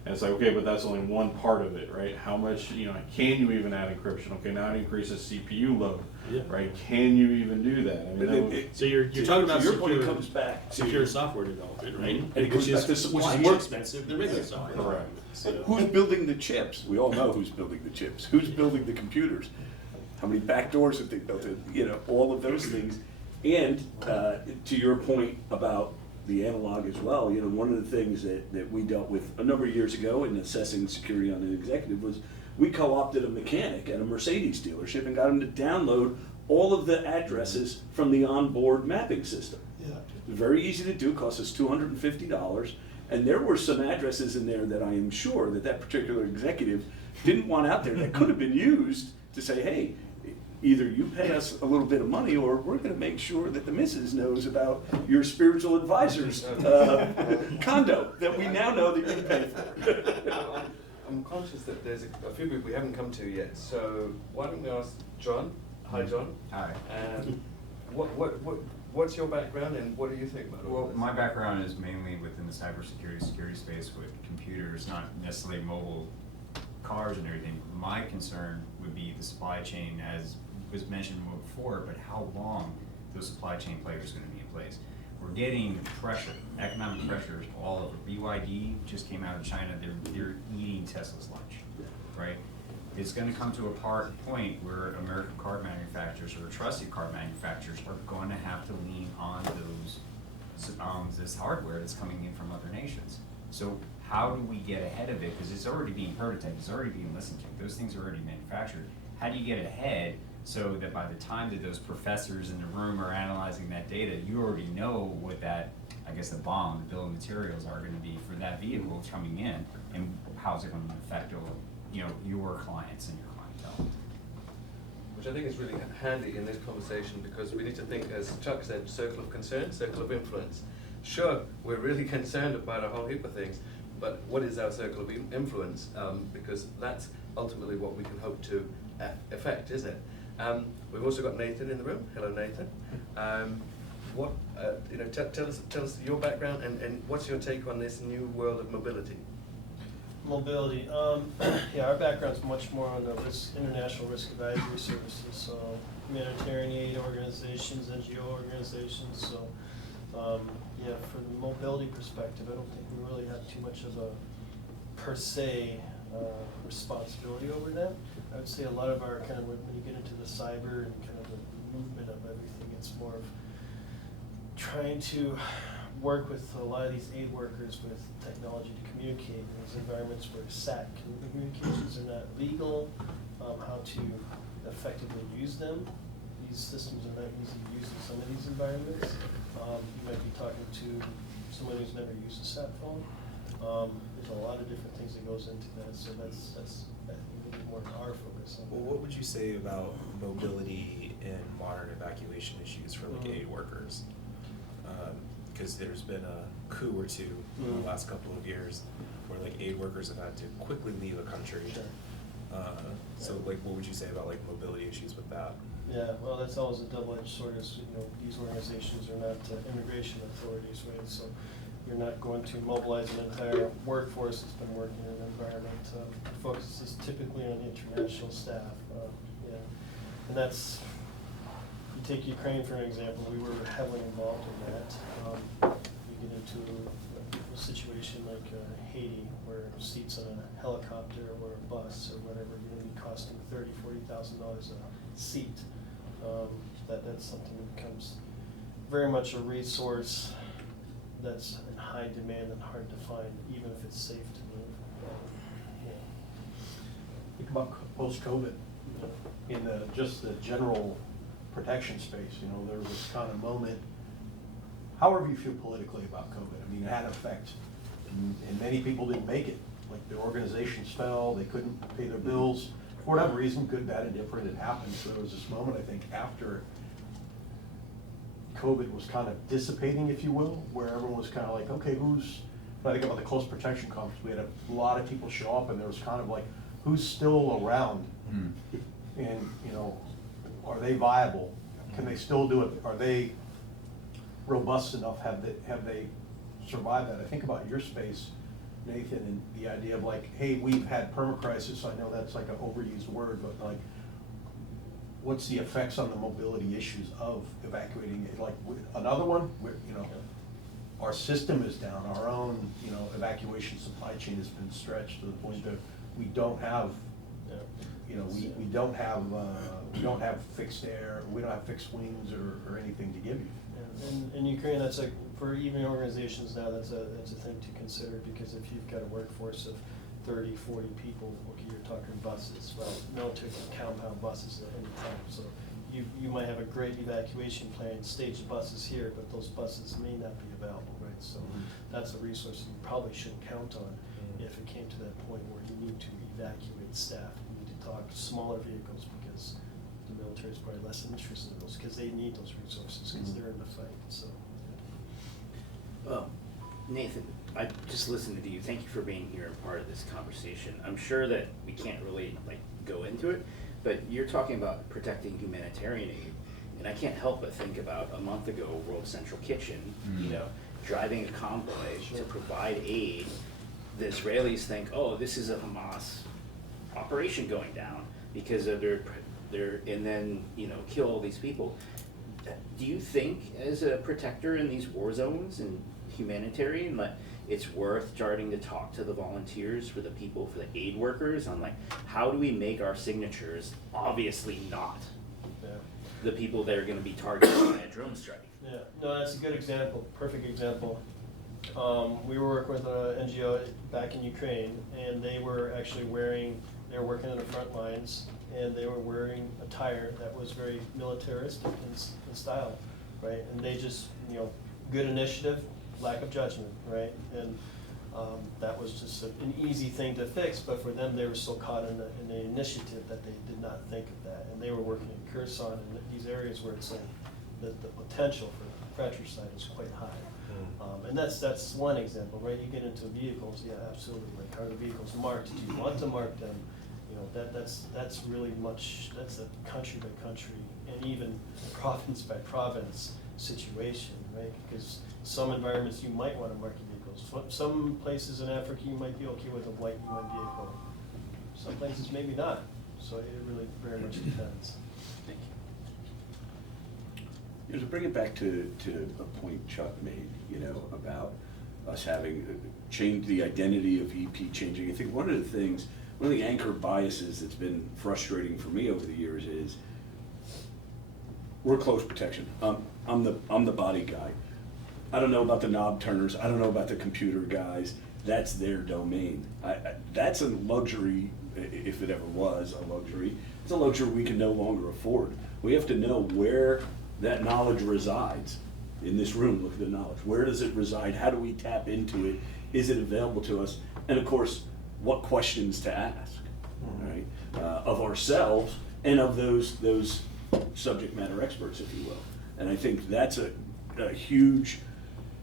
And it's like, okay, but that's only one part of it, right? How much, you know, can you even add encryption? Okay, now it increases CPU load, right? Can you even do do that. I mean, So you're talking about your point secure, comes back to secure software development, right? And it goes back to supply which is chain. more expensive than regular software. Correct. So, Who's building the chips? We all know who's building the chips. Who's building the computers? How many back doors have they built in? You know, all of those things. And to your point about the analog as well, you know, one of the things that we dealt with a number of years ago in assessing security on an executive was we co-opted a mechanic at a Mercedes dealership and got him to download all of the addresses from the onboard mapping system. Yeah. Very easy to do, cost us $250. And there were some addresses in there that I am sure that particular executive didn't want out there that could have been used to say, hey, either you pay us a little bit of money or we're going to make sure that the missus knows about your spiritual advisor's condo that we now know that you pay for. I'm conscious that there's a few people we haven't come to yet, so why don't we ask John? Hi, John. Hi. And what's your background and what do you think about all Well, this? my background is mainly within the security space with computers, not necessarily mobile cars and everything. My concern would be the supply chain, as was mentioned before, but how long those supply chain players are gonna be in place. We're getting pressure, economic pressures all over. BYD just came out of China, they're eating Tesla's lunch, right? It's gonna come to a point where American car manufacturers or trusted car manufacturers are gonna have to lean on this hardware that's coming in from other nations. So how do we get ahead of it? Because it's already being prototyped, it's already being listened to, those things are already manufactured. How do you get ahead so that by the time that those professors in the room are analyzing that data, you already know what that, I guess the BOM, the bill of materials are gonna be for that vehicle coming in, and how's it gonna affect your clients and your clientele? Which I think is really handy in this conversation because we need to think, as Chuck said, circle of concern, circle of influence. Sure, we're really concerned about a whole heap of things, but what is our circle of influence? Because that's ultimately what we can hope to affect, isn't it? We've also got Nathan in the room. Hello, Nathan. Tell us your background and what's your take on this new world of mobility? Mobility. Yeah, our background's much more on the international risk advisory services, so humanitarian aid organizations, NGO organizations. So, yeah, for the mobility perspective, I don't think we really have too much of a per se responsibility over that. I would say a lot of our kind of when you get into the cyber and kind of the movement of everything, it's more of trying to work with a lot of these aid workers with technology to communicate in these environments where SAT communications are not legal, how to effectively use them. These systems are not easy to use in some of these environments. You might be talking to someone who's never used a SAT phone. There's a lot of different things that goes into that, so that's I think maybe more our focus on. Well, what would you say about mobility and modern evacuation issues for like aid workers? Because there's been a coup or two in the last couple of years where like aid workers have had to quickly leave a country. Sure. So like, what would you say about like mobility issues with that? Yeah, well, that's always a double-edged sword. Is these organizations are not immigration authorities, right? So you're not going to mobilize an entire workforce that's been working in an environment. The focus is typically on international staff. Yeah, and that's. You take Ukraine for an example. We were heavily involved in that. You get into a situation like Haiti, where seats on a helicopter or a bus or whatever are going to be costing $30,000-$40,000 a seat. That's something that becomes very much a resource that's in high demand and hard to find, even if it's safe to move. Think about post-COVID, in just the general protection space, there was this kind of moment, however you feel politically about COVID, I mean, it had an effect, and many people didn't make it. Like their organizations fell, they couldn't pay their bills, for whatever reason, good, bad, and different, it happened. So there was this moment, I think, after COVID was kind of dissipating, if you will, where everyone was kind of like, okay, when I think about the close protection conference, we had a lot of people show up, and there was kind of like, who's still around? And, are they viable? Can they still do it? Are they robust enough? Have they survived that? I think about your space, Nathan, and the idea of like, hey, we've had permacrisis. I know that's like an overused word, but like, what's the effects on the mobility issues of evacuating? Like another one, our system is down. Our own, evacuation supply chain has been stretched to the point that we don't have. We don't have fixed air, we don't have fixed wings or anything to give you. Yeah. In Ukraine, that's like, for even organizations now, that's a thing to consider, because if you've got a workforce of 30, 40 people, okay, you're talking buses. Well, military can compound buses at any time, so you might have a great evacuation plan, stage the buses here, but those buses may not be available, right? So that's a resource you probably shouldn't count on if it came to that point where you need to evacuate staff. Talk smaller vehicles, because the military is probably less interested in those, because they need those resources, because they're in the fight. So, well, Nathan, I just listened to you. Thank you for being here and part of this conversation. I'm sure that we can't really like go into it, but you're talking about protecting humanitarian aid, and I can't help but think about a month ago, World Central Kitchen, you know, driving a convoy to provide aid. The Israelis think, oh, this is a Hamas operation going down because of their, and then, you know, kill all these people. Do you think, as a protector in these war zones and humanitarian, like, it's worth starting to talk to the volunteers, for the people, for the aid workers, on like, how do we make our signatures obviously not the people that are gonna be targeted by a drone strike? Yeah, no, that's a good example, perfect example. We were working with an NGO back in Ukraine, and they were actually they were working in the front lines, and they were wearing attire that was very militaristic in style, right? And they just, you know, good initiative, lack of judgment, right? And that was just an easy thing to fix, but for them, they were so caught in the initiative that they did not think of that. And they were working in Kherson and these areas where it's like the potential for fratricide is quite high. And that's one example, right? You get into vehicles, yeah, absolutely. Like, are the vehicles marked? Do you want to mark them? You know, that's really much, that's a country by country and even province by province situation, right? Because some environments you might want to mark your vehicles. Some places in Africa you might be okay with a white UN vehicle. Some places maybe not. So it really very much depends. Thank you. To bring it back to a point Chuck made, you know, about us having changed the identity of EP changing. I think one of the anchor biases that's been frustrating for me over the years is we're close protection. I'm the body guy. I don't know about the knob turners. I don't know about the computer guys. That's their domain. That's a luxury, if it ever was a luxury. It's a luxury we can no longer afford. We have to know where that knowledge resides. In this room, look at the knowledge. Where does it reside? How do we tap into it? Is it available to us? And of course, what questions to ask, right? Of ourselves and of those subject matter experts, if you will. And I think that's a huge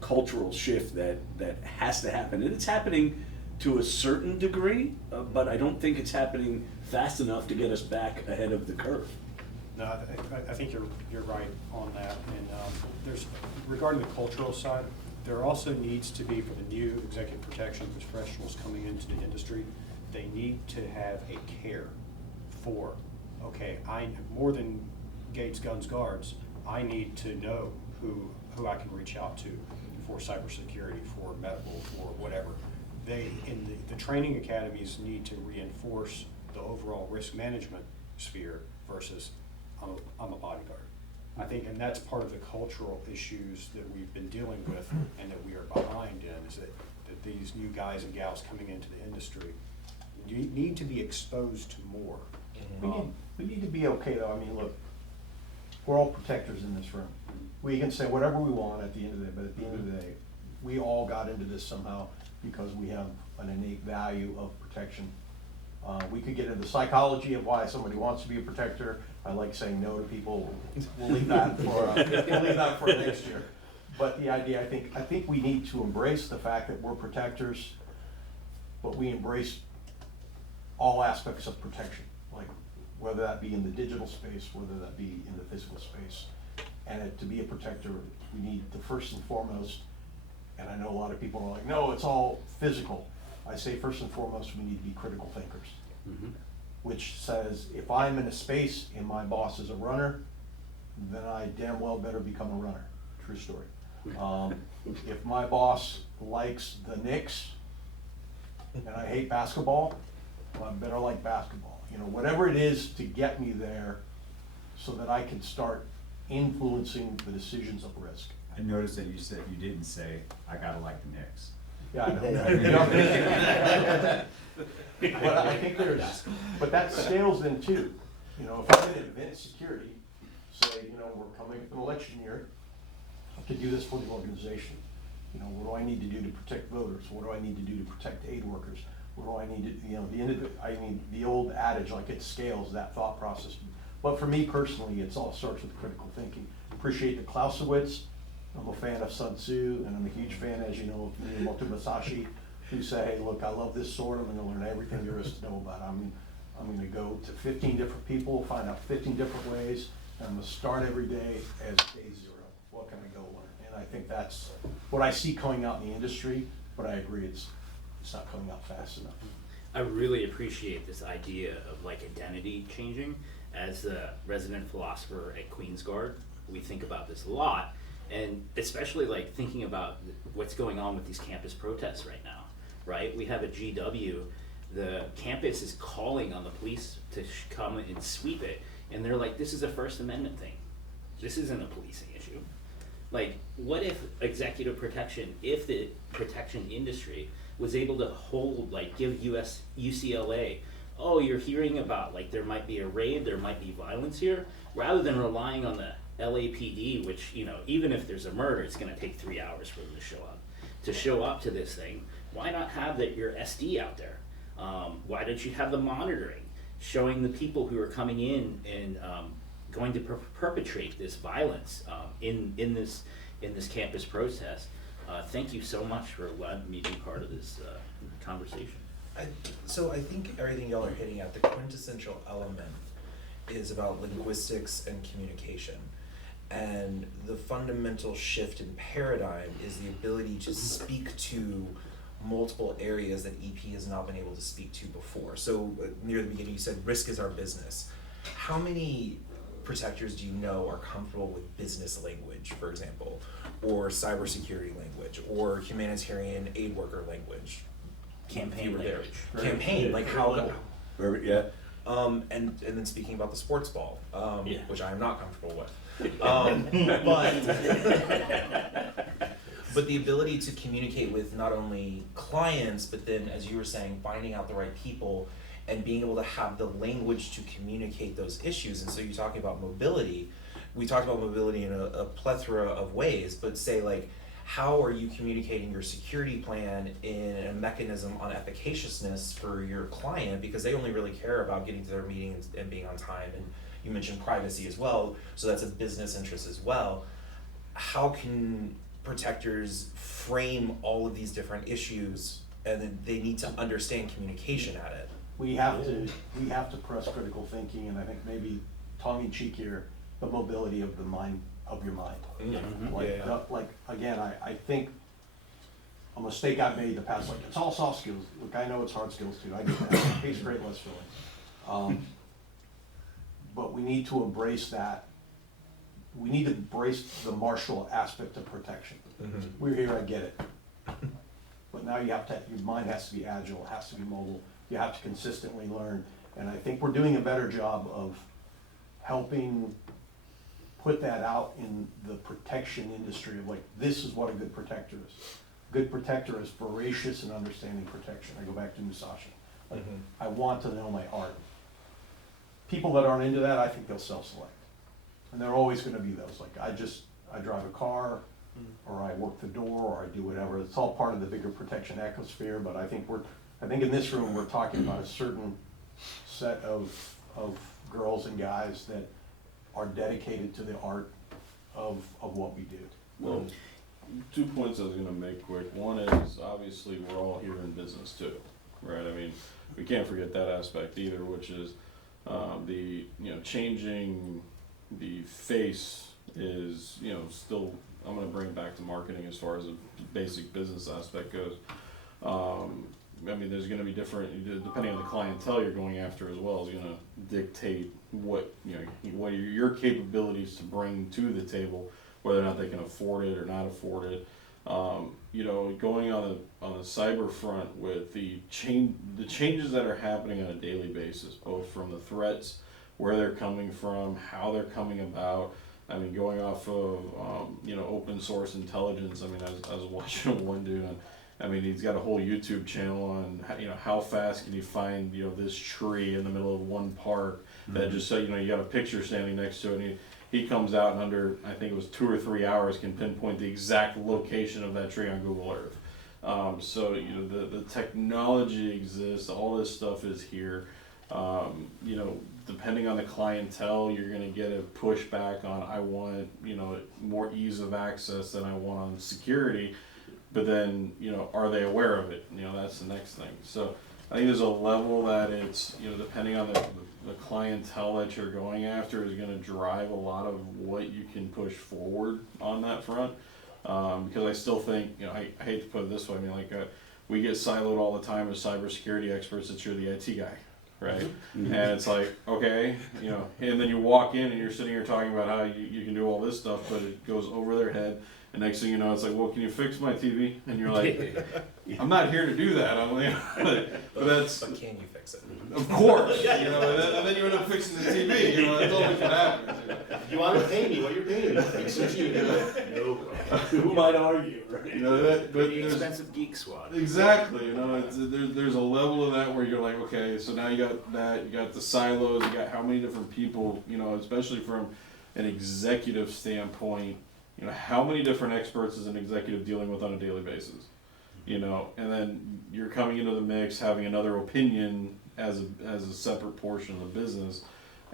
cultural shift that has to happen. And it's happening to a certain degree, but I don't think it's happening fast enough to get us back ahead of the curve. No, I think you're right on that. And there's, regarding the cultural side, there also needs to be, for the new executive protection professionals coming into the industry, they need to have a care for, okay, more than Gates, Guns, Guards, I need to know who I can reach out to for cybersecurity, for medical, for whatever. They, in the training academies, need to reinforce the overall risk management sphere versus I'm a bodyguard. I think, and that's part of the cultural issues that we've been dealing with and that we are behind in, is that these new guys and gals coming into the industry need to be exposed to more. We need to be okay though. I mean, look, we're all protectors in this room. We can say whatever we want at the end of the day, but at the end of the day, we all got into this somehow because we have an innate value of protection. We could get into the psychology of why somebody wants to be a protector. I like saying no to people. We'll leave that for next year. But the idea, I think we need to embrace the fact that we're protectors, but we embrace all aspects of protection, like whether that be in the digital space, whether that be in the physical space. And to be a protector, we need to first and foremost, and I know a lot of people are like, no, it's all physical. I say first and foremost, we need to be critical thinkers. Which says, if I'm in a space and my boss is a runner, then I damn well better become a runner. True story. If my boss likes the Knicks and I hate basketball, well, I better like basketball. You know, whatever it is to get me there so that I can start influencing the decisions of risk. I noticed that you didn't say, I gotta like the Knicks. Yeah, I know. But I think but that scales then too. You know, if I'm in advanced security, say, you know, we're coming up an election year, I have to do this for the organization. You know, what do I need to do to protect voters? What do I need to do to protect aid workers? What do I need to, you know, the old adage, like it scales, that thought process. But for me personally, it all starts with critical thinking. Appreciate the Clausewitz, I'm a fan of Sun Tzu, and I'm a huge fan, as you know, of Miyamoto Musashi, who say, hey, look, I love this sword, I'm gonna learn everything there is to know about it. I'm gonna go to 15 different people, find out 15 different ways, and I'm gonna start every day as day zero. What can I go learn? And I think that's what I see coming out in the industry, but I agree, it's not coming out fast enough. I really appreciate this idea of like identity changing. As a resident philosopher at Queensguard, we think about this a lot, and especially like thinking about what's going on with these campus protests right now, right? We have a GW, the campus is calling on the police to come and sweep it, and they're like, this is a First Amendment thing. This isn't a policing issue. Like, what if executive protection, if the protection industry was able to hold, like, give UCLA, oh, you're hearing about, like, there might be a raid, there might be violence here, rather than relying on the LAPD, which, you know, even if there's a murder, it's gonna take 3 hours for them to show up. To show up to this thing, why not have your SD out there? Why don't you have the monitoring, showing the people who are coming in and going to perpetrate this violence in this campus protest? Thank you so much for letting me be part of this conversation. So I think everything y'all are hitting at, the quintessential element is about linguistics and communication. And the fundamental shift in paradigm is the ability to speak to multiple areas that EP has not been able to speak to before. So near the beginning you said risk is our business. How many protectors do you know are comfortable with business language, for example, or cybersecurity language, or humanitarian aid worker language? Campaign language. Campaign, like how? Yeah. And then speaking about the sports ball, Yeah. which I am not comfortable with. But the ability to communicate with not only clients, but then, as you were saying, finding out the right people and being able to have the language to communicate those issues. And so you're talking about mobility. We talked about mobility in a plethora of ways, but say, like, how are you communicating your security plan in a mechanism on efficaciousness for your client, because they only really care about getting to their meetings and being on time, and you mentioned privacy as well, so that's a business interest as well. How can protectors frame all of these different issues, and then they need to understand communication at it? We have to press critical thinking, and I think maybe tongue in cheek here, the mobility of the mind, of your mind. Mm-hmm. Like again, I think a mistake I've made in the past, like, it's all soft skills. Look, I know it's hard skills too. I get that. Pays great, less filling. But we need to embrace that. We need to embrace the martial aspect of protection. Mm-hmm. We're here, I get it. But now you have to, your mind has to be agile, it has to be mobile. You have to consistently learn. And I think we're doing a better job of helping put that out in the protection industry of, like, this is what a good protector is. Good protector is voracious and understanding protection. I go back to Musashi. Like, I want to know my art. People that aren't into that, I think they'll self-select. And there are always gonna be those, like, I drive a car, or I work the door, or I do whatever. It's all part of the bigger protection ecosphere, but I think in this room, we're talking about a certain set of girls and guys that are dedicated to the art of what we do. Well, 2 points I was gonna make quick. One is, obviously, we're all here in business too, right? I mean, we can't forget that aspect either, which is changing the face is, still, I'm gonna bring it back to marketing as far as the basic business aspect goes. I mean, there's gonna be different, depending on the clientele you're going after as well, is gonna dictate what are your capabilities to bring to the table, whether or not they can afford it or not afford it. Going on the cyber front with the changes that are happening on a daily basis, both from the threats, where they're coming from, how they're coming about. I mean, going off of open source intelligence. I mean, I was watching one dude on. I mean, he's got a whole YouTube channel on how fast can you find this tree in the middle of one park that just you got a picture standing next to it, and he comes out and under, I think it was 2 or 3 hours, can pinpoint the exact location of that tree on Google Earth. So the technology exists, all this stuff is here. You know, depending on the clientele, you're gonna get a pushback on, I want, you know, more ease of access than I want on security. But then, you know, are they aware of it? You know, that's the next thing. So I think there's a level that it's, you know, depending on the clientele that you're going after is gonna drive a lot of what you can push forward on that front. Because I still think, you know, I hate to put it this way, I mean, like, we get siloed all the time as cybersecurity experts that you're the IT guy, right? And it's like, okay, you know, and then you walk in and you're sitting here talking about how you can do all this stuff, but it goes over their head. And next thing you know, it's like, well, can you fix my TV? And you're like, I'm not here to do that. I'm like, but that's. But can you fix it? Of course, you know, and then you end up fixing the TV. You know, that's all that can happen. You want to pay me? What you're paying me? Fix the TV. No. Who might argue, right? You know, but The there's expensive geek squad. exactly. You know, there's a level of that where you're like, okay, so now you got that, you got the silos, you got how many different people, you know, especially from an executive standpoint. You know, how many different experts is an executive dealing with on a daily basis? You know, and then you're coming into the mix, having another opinion as a separate portion of the business,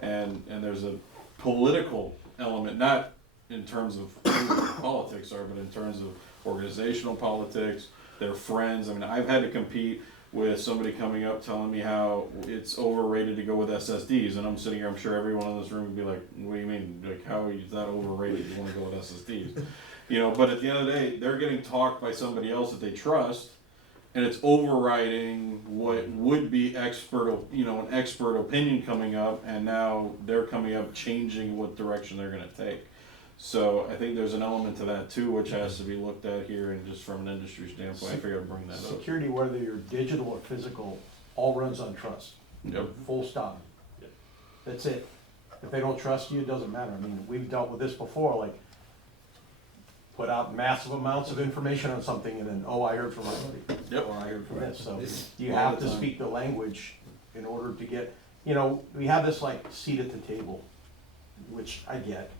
and there's a political element, not in terms of who politics are, but in terms of organizational politics, their friends. I mean, I've had to compete with somebody coming up telling me how it's overrated to go with SSDs, and I'm sitting here, I'm sure everyone in this room would be like, what do you mean? Like, how is that overrated? You want to go with SSDs? You know, but at the end of the day, they're getting talked by somebody else that they trust, and it's overriding what would be an expert opinion coming up, and now they're coming up changing what direction they're going to take. So I think there's an element to that too, which has to be looked at here, and just from an industry standpoint, I figured I'd bring that up. Security, whether you're digital or physical, all runs on trust. Yep. Full stop. Yep. That's it. If they don't trust you, it doesn't matter. I mean, we've dealt with this before, like, put out massive amounts of information on something and then, oh, I heard from my buddy. Yep. Or I heard from this. So This- you all have the to time. speak the language in order to get, you know, we have this like seat at the table, which I get.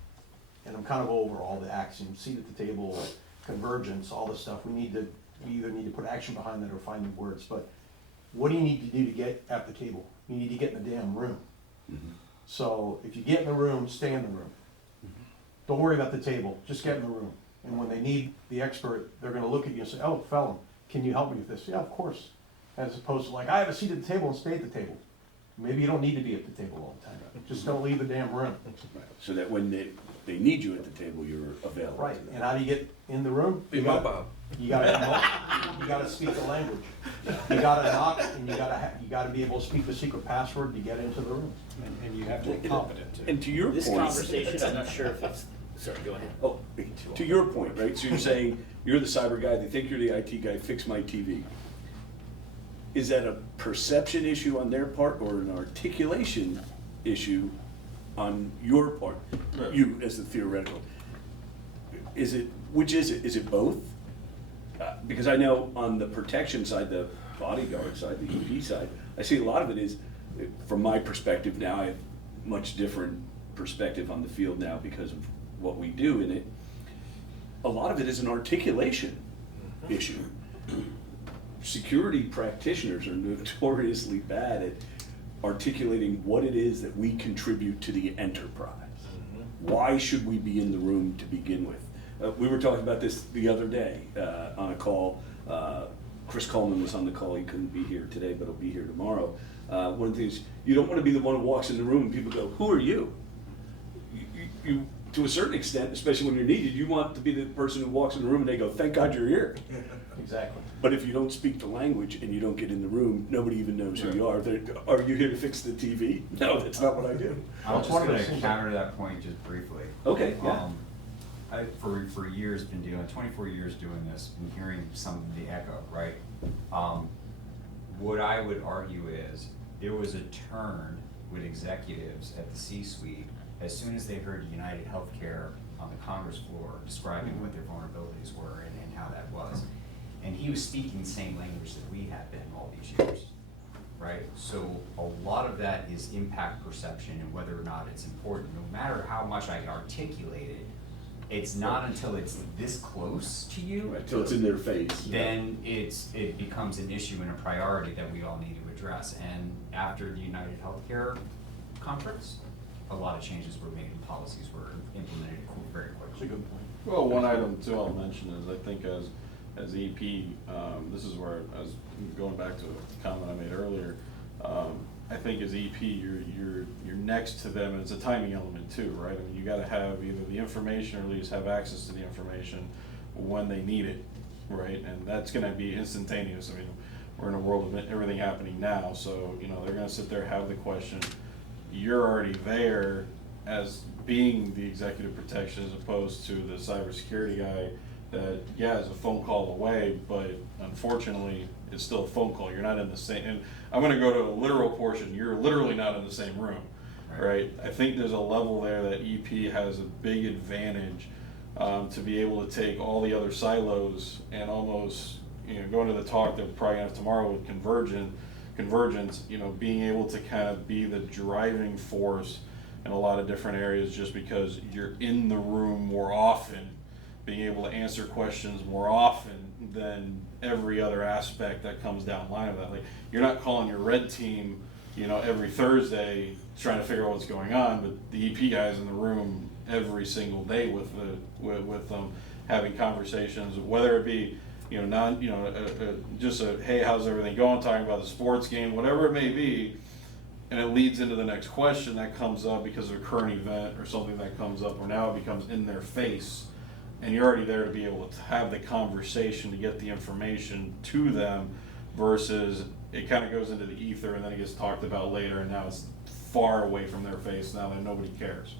And I'm kind of over all the axioms, seat at the table, convergence, all this stuff. We either need to put action behind that or find the words. But what do you need to do to get at the table? You need to get in the damn room. Mhm. So if you get in the room, stay in the room. Don't worry about the table, just get in the room. And when they need the expert, they're gonna look at you and say, oh, fella, can you help me with this? Yeah, of course. As opposed to like, I have a seat at the table and stay at the table. Maybe you don't need to be at the table all the time. Just don't leave the damn room. So that when they need you at the table, you're available. Right, and how do you get in the room? Be mobile. You gotta speak the language. You gotta knock, and you gotta be able to speak the secret password to get into the room. And you have to be competent too. And to your This point. conversation, I'm not sure if it's, sorry, go ahead. Oh, to your point, right? So you're saying you're the cyber guy, they think you're the IT guy, fix my TV. Is that a perception issue on their part or an articulation issue on your part? Right. You as the theoretical. Which is it? Is it both? Because I know on the protection side, the bodyguard side, the ED side, I see a lot of it is, from my perspective now, I have much different perspective on the field now because of what we do in it. A lot of it is an articulation issue. Security practitioners are notoriously bad at articulating what it is that we contribute to the enterprise. Why should we be in the room to begin with? We were talking about this the other day on a call. Chris Coleman was on the call. He couldn't be here today, but he'll be here tomorrow. One of the things, you don't want to be the one who walks in the room and people go, who are you? You to a certain extent, especially when you're needed, you want to be the person who walks in the room and they go, thank God you're here. Exactly. But if you don't speak the language and you don't get in the room, nobody even knows who you are. Are you here to fix the TV? No, that's not what I do. I'm just gonna things counter that point just briefly. Okay, yeah. I, for years, been doing, 24 years doing this, been hearing some of the echo, right? What I would argue is, there was a turn with executives at the C-suite as soon as they heard United Healthcare on the Congress floor describing what their vulnerabilities were and how that was. And he was speaking the same language that we had been all these years, right? So a lot of that is impact perception and whether or not it's important. No matter how much I articulate it, it's not until it's this close to you, Right, till it's in their face. then it becomes an issue and a priority that we all need to address. And after the United Healthcare conference, a lot of changes were made and policies were implemented very quickly. That's a good point. Well, one item too I'll mention is I think as EP, this is where, as going back to a comment I made earlier, I think as EP, you're next to them, and it's a timing element too, right? I mean, you gotta have either the information or at least have access to the information when they need it, right? And that's gonna be instantaneous. I mean, we're in a world of everything happening now, so, you know, they're gonna sit there, have the question. You're already there as being the executive protection as opposed to the cybersecurity guy that, yeah, is a phone call away, but unfortunately, it's still a phone call. You're not in the same, and I'm gonna go to a literal portion, you're literally not in the same room, right? I think there's a level there that EP has a big advantage to be able to take all the other silos and almost, you know, going to the talk that we're probably gonna have tomorrow with Convergence, you know, being able to kind of be the driving force in a lot of different areas just because you're in the room more often, being able to answer questions more often than every other aspect that comes down the line of that. Like, you're not calling your red team, you know, every Thursday trying to figure out what's going on, but the EP guys in the room every single day with them having conversations, whether it be, you know, just a, hey, how's everything going, talking about the sports game, whatever it may be, and it leads into the next question that comes up because of a current event or something that comes up, or now it becomes in their face, and you're already there to be able to have the conversation to get the information to them, versus it kind of goes into the ether and then it gets talked about later, and now it's far away from their face now that nobody cares.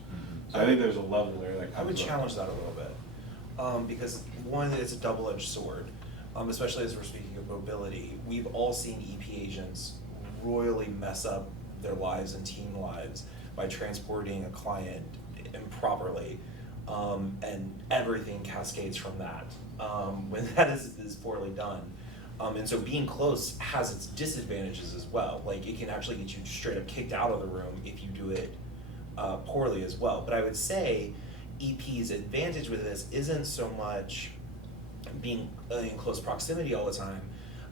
So I think there's a level there that comes I would up. challenge that a little bit, because one, it's a double-edged sword, especially as we're speaking of mobility. We've all seen EP agents royally mess up their lives and team lives by transporting a client improperly, and everything cascades from that when that is poorly done. And so being close has its disadvantages as well. Like, it can actually get you straight up kicked out of the room if you do it poorly as well. But I would say EP's advantage with this isn't so much being in close proximity all the time,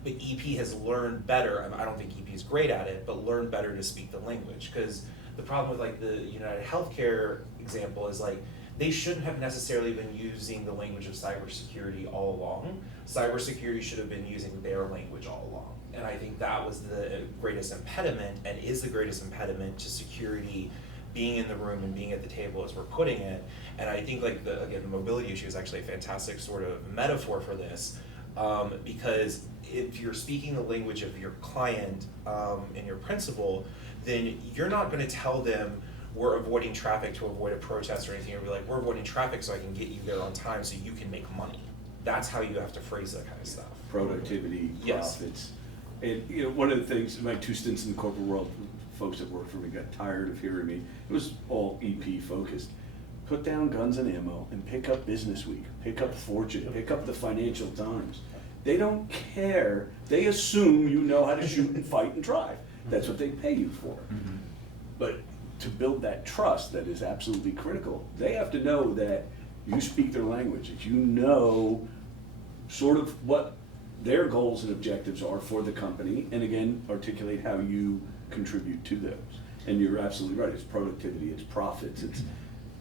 but EP has learned better. I don't think EP is great at it, but learned better to speak the language. Because the problem with like the United Healthcare example is like, they shouldn't have necessarily been using the language of cybersecurity all along. Cybersecurity should have been using their language all along. And I think that was the greatest impediment, and is the greatest impediment to security being in the room and being at the table as we're putting it. And I think like the mobility issue is actually a fantastic sort of metaphor for this, because if you're speaking the language of your client and your principal, then you're not gonna tell them, we're avoiding traffic to avoid a protest or anything. You'll be like, we're avoiding traffic so I can get you there on time so you can make money. That's how you have to phrase that kind of stuff. Productivity, Yes. profits. And, you know, one of the things, my 2 stints in the corporate world, folks that worked for me got tired of hearing me. It was all EP focused. Put down guns and ammo and pick up Business Week, pick up Fortune, pick up the Financial Times. They don't care. They assume you know how to shoot and fight and drive. That's what they pay you for. But to build that trust that is absolutely critical, they have to know that you speak their language, that you know sort of what their goals and objectives are for the company, and again, articulate how you contribute to those. And you're absolutely right, it's productivity, it's profits, it's,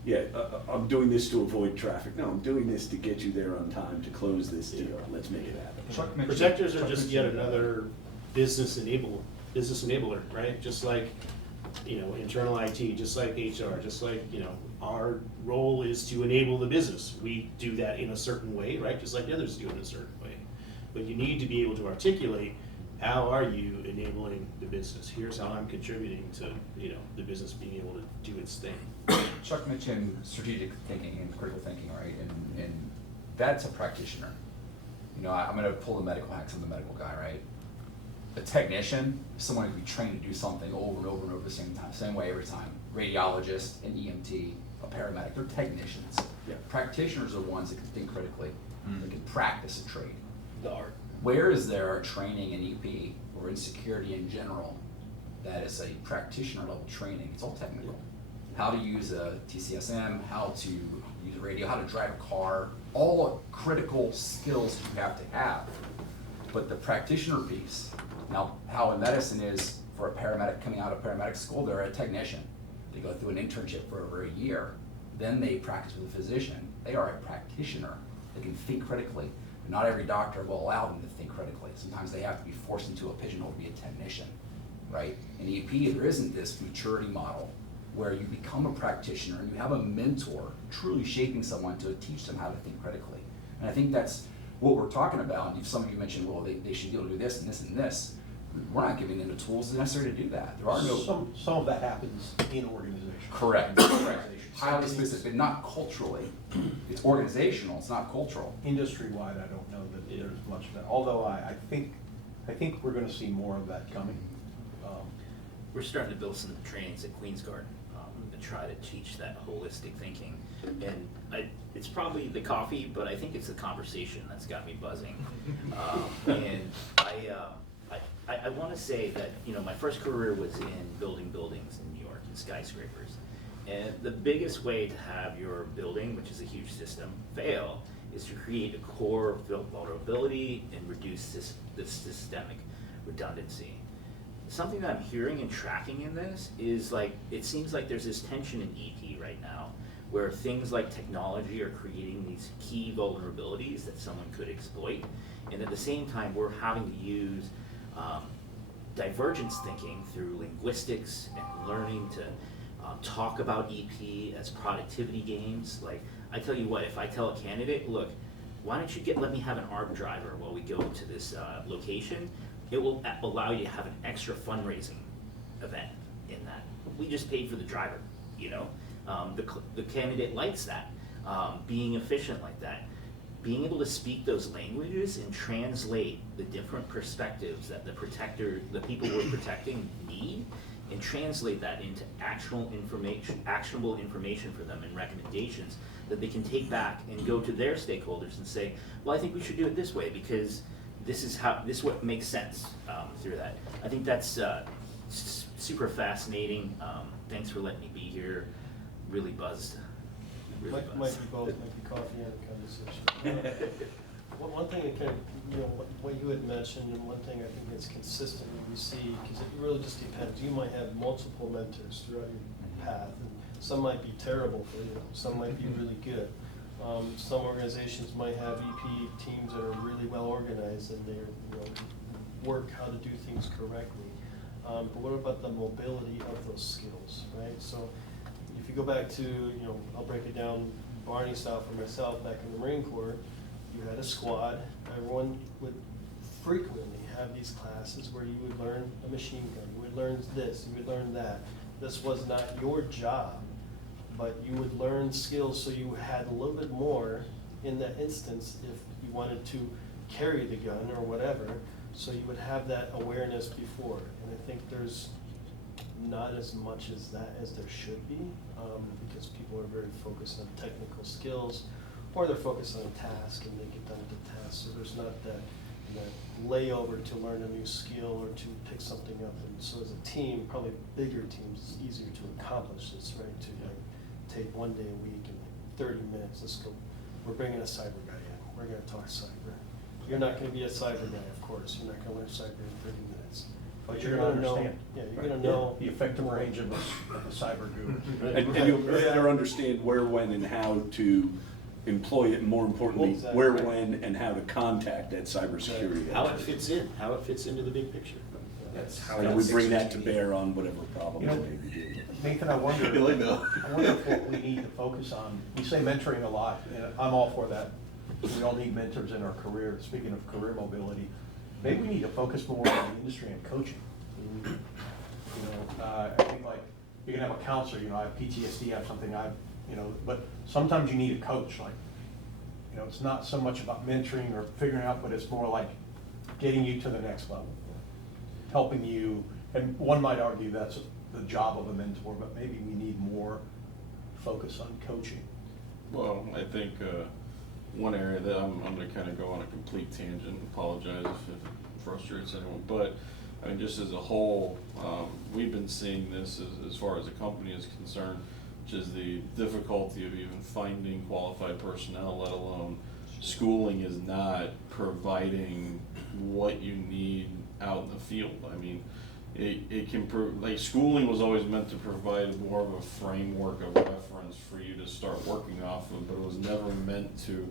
yeah, I'm doing this to avoid traffic. No, I'm doing this to get you there on time, to close this deal, let's make it happen. Projectors are just yet another business enabler, right? Just like, you know, internal IT, just like HR, just like, you know, our role is to enable the business. We do that in a certain way, right? Just like the others do in a certain way. But you need to be able to articulate, how are you enabling the business? Here's how I'm contributing to, you know, the business being able to do its thing. Chuck mentioned strategic thinking and critical thinking, right? And that's a practitioner. You know, I'm gonna pull the medical hacks. I'm the medical guy, right? A technician is someone who can be trained to do something over and over and over the same way every time. Radiologist, an EMT, a paramedic, they're technicians. Yeah. Practitioners are ones that can think critically, that can practice a trade. The art. Where is there training in EP or in security in general that is a practitioner level training? It's all technical. How to use a TCSM, how to use a radio, how to drive a car, all critical skills you have to have. But the practitioner piece, Now, how in medicine is, for a paramedic coming out of paramedic school, they're a technician. They go through an internship for over a year. Then they practice with a physician. They are a practitioner. They can think critically. But not every doctor will allow them to think critically. Sometimes they have to be forced into a pigeonhole to be a technician, right? In EP, there isn't this maturity model where you become a practitioner and you have a mentor truly shaping someone to teach them how to think critically. And I think that's what we're talking about. And some of you mentioned, well, they should be able to do this and this and this. We're not giving them the tools necessary to do that. There are no... Some of that happens in organizations. Correct, correct. Highly specific, not culturally. It's organizational, it's not cultural. Industry-wide, I don't know that there's much of that, although I think we're gonna see more of that coming. We're starting to build some trainings at Queen's Garden to try to teach that holistic thinking. And it's probably the coffee, but I think it's the conversation that's got me buzzing. And I want to say that, you know, my first career was in building buildings in New York, in skyscrapers. And the biggest way to have your building, which is a huge system, fail is to create a core vulnerability and reduce the systemic redundancy. Something that I'm hearing and tracking in this is like, it seems like there's this tension in EP right now where things like technology are creating these key vulnerabilities that someone could exploit. And at the same time, we're having to use divergence thinking through linguistics and learning to talk about EP as productivity games. Like, I tell you what, if I tell a candidate, look, why don't you let me have an ARB driver while we go to this location, it will allow you to have an extra fundraising event in that. We just paid for the driver, you know? The candidate likes that, being efficient like that. Being able to speak those languages and translate the different perspectives that the people we're protecting need, and translate that into actionable information for them and recommendations that they can take back and go to their stakeholders and say, well, I think we should do it this way because this is what makes sense through that. I think that's super fascinating. Thanks for letting me be here. Really buzzed. Might be both, might be coffee and a conversation. One thing that kind of, you know, what you had mentioned, and one thing I think that's consistent that we see, because it really just depends. You might have multiple mentors throughout your path, and some might be terrible for you, some might be really good. Some organizations might have EP teams that are really well organized and they work how to do things correctly. But what about the mobility of those skills, right? So if you go back to, I'll break it down Barney style for myself back in the Marine Corps, you had a squad. Everyone would frequently have these classes where you would learn a machine gun, you would learn this, you would learn that. This was not your job, but you would learn skills so you had a little bit more in that instance if you wanted to carry the gun or whatever, so you would have that awareness before. And I think there's not as much as that as there should be, because people are very focused on technical skills, or they're focused on a task and they get done with the task, so there's not that layover to learn a new skill or to pick something up. And so as a team, probably bigger teams, it's easier to accomplish this, right? To take one day a week and 30 minutes, let's go, we're bringing a cyber guy in, we're gonna talk cyber. You're not gonna be a cyber guy, of course, you're not gonna learn cyber in 30 minutes. But you're gonna know, understand. yeah, you're gonna know. The effective range of the cyber guru. And you'll better understand where, when, and how to employ it, and more importantly, Exactly. where, when, and how to contact that cybersecurity. How it fits into the big picture. That's how And we bring that to bear on whatever problem You know, we may be dealing with. Nathan, I wonder if what we need to focus on, we say mentoring a lot, and I'm all for that. We all need mentors in our career. Speaking of career mobility, maybe we need to focus more on the industry and coaching. I think like, you can have a counselor, I have PTSD, I have something but sometimes you need a coach, like, it's not so much about mentoring or figuring out, but it's more like getting you to the next level, helping you, and one might argue that's the job of a mentor, but maybe we need more focus on coaching. Well, I think one area that I'm going to kind of go on a complete tangent, apologize if it frustrates anyone, but I mean, just as a whole, we've been seeing this as far as the company is concerned, which is the difficulty of even finding qualified personnel, let alone schooling is not providing what you need out in the field. I mean, it can like schooling was always meant to provide more of a framework of reference for you to start working off of, but it was never meant to,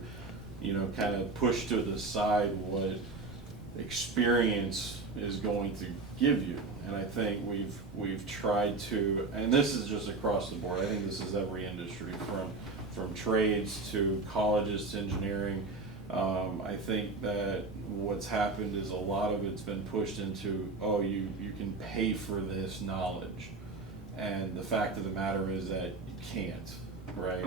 you know, kind of push to the side what experience is going to give you. And I think we've tried to, and this is just across the board, I think this is every industry, from trades to colleges to engineering. I think that what's happened is a lot of it's been pushed into, oh, you can pay for this knowledge. And the fact of the matter is that you can't, right?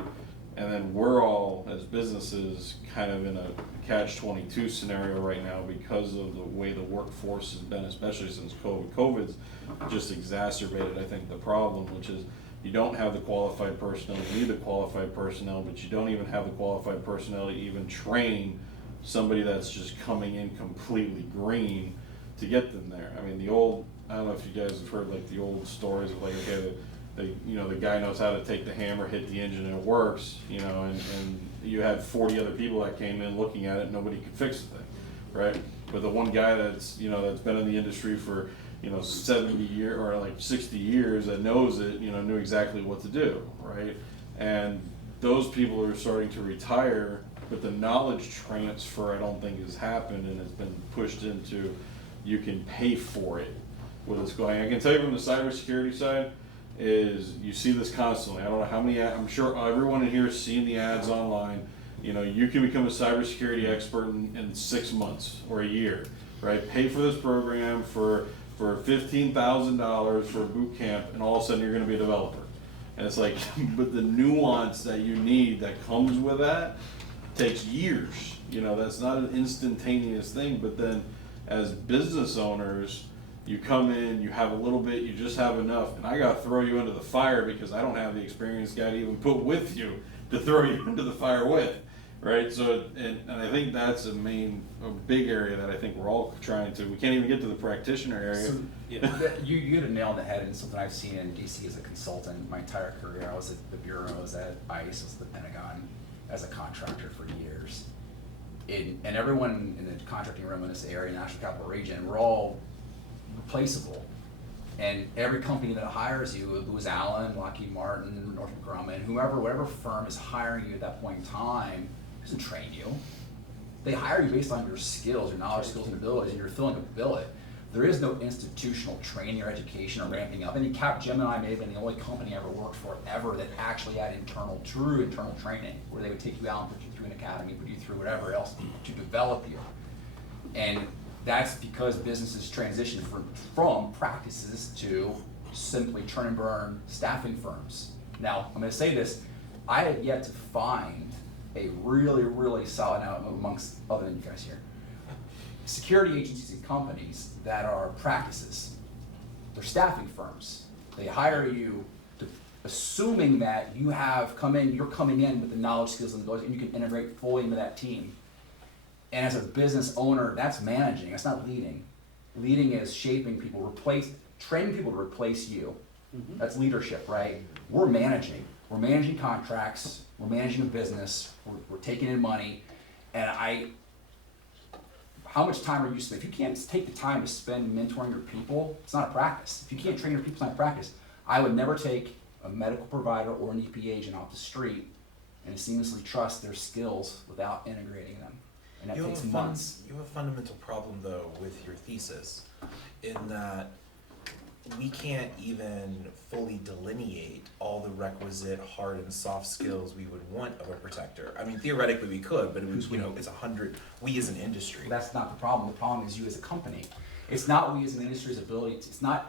And then we're all, as businesses, kind of in a catch-22 scenario right now because of the way the workforce has been, especially since COVID. COVID's just exacerbated, I think, the problem, which is you don't have the qualified personnel, you need the qualified personnel, but you don't even have the qualified personnel to even train somebody that's just coming in completely green to get them there. I mean, I don't know if you guys have heard like the old stories of like, okay, the guy knows how to take the hammer, hit the engine, and it works, you know, and you had 40 other people that came in looking at it, and nobody could fix the thing, right? But the one guy that's been in the industry for, 70 years or like 60 years that knows it, knew exactly what to do, right? And those people are starting to retire, but the knowledge transfer I don't think has happened, and has been pushed into you can pay for it with what's going. I can tell you from the cybersecurity side is you see this constantly. I don't know how many, I'm sure everyone in here has seen the ads online. You can become a cybersecurity expert in 6 months or a year, right? Pay for this program for $15,000 for a boot camp, and all of a sudden you're going to be a developer. And it's like, but the nuance that you need that comes with that takes years. That's not an instantaneous thing. But then as business owners, you come in, you have a little bit, you just have enough, and I got to throw you into the fire because I don't have the experienced guy to even put with you to throw you into the fire with, right? So, and I think that's a big area that I think we're all trying to, we can't even get to the practitioner area. So, you hit a nail on the head, and something I've seen in DC as a consultant my entire career. I was at the Bureau, I was at ICE, I was at the Pentagon as a contractor for years. And everyone in the contracting room in this area, National Capital Region, we're all replaceable. And every company that hires you, Booz Allen, Lockheed Martin, Northrop Grumman, whatever firm is hiring you at that point in time, doesn't train you. They hire you based on your skills, your knowledge, skills, and abilities, and you're filling a billet. There is no institutional training or education or ramping up. And Capgemini may have been the only company I ever worked for ever that actually had true internal training, where they would take you out and put you through an academy, put you through whatever else to develop you. And that's because businesses transition from practices to simply churn and burn staffing firms. Now, I'm going to say this, I have yet to find a really, really solid, now amongst other than you guys here, security agencies and companies that are practices. They're staffing firms. They hire you assuming that you're coming in with the knowledge, skills, and abilities, and you can integrate fully into that team. And as a business owner, that's managing, that's not leading. Leading is shaping people, training people to replace you. Mm-hmm. That's leadership, right? We're managing. We're managing contracts, we're managing a business, we're taking in money, and how much time are you spending? If you can't take the time to spend mentoring your people, it's not a practice. If you can't train your people, it's not a practice. I would never take a medical provider or an EP agent off the street and seamlessly trust their skills without integrating them. And that takes months. You have a fundamental problem though with your thesis, in that we can't even fully delineate all the requisite hard and soft skills we would want of a protector. I mean, theoretically we could, but it was, it's 100, we as an industry. That's not the problem. The problem is you as a company. It's not we as an industry's ability to,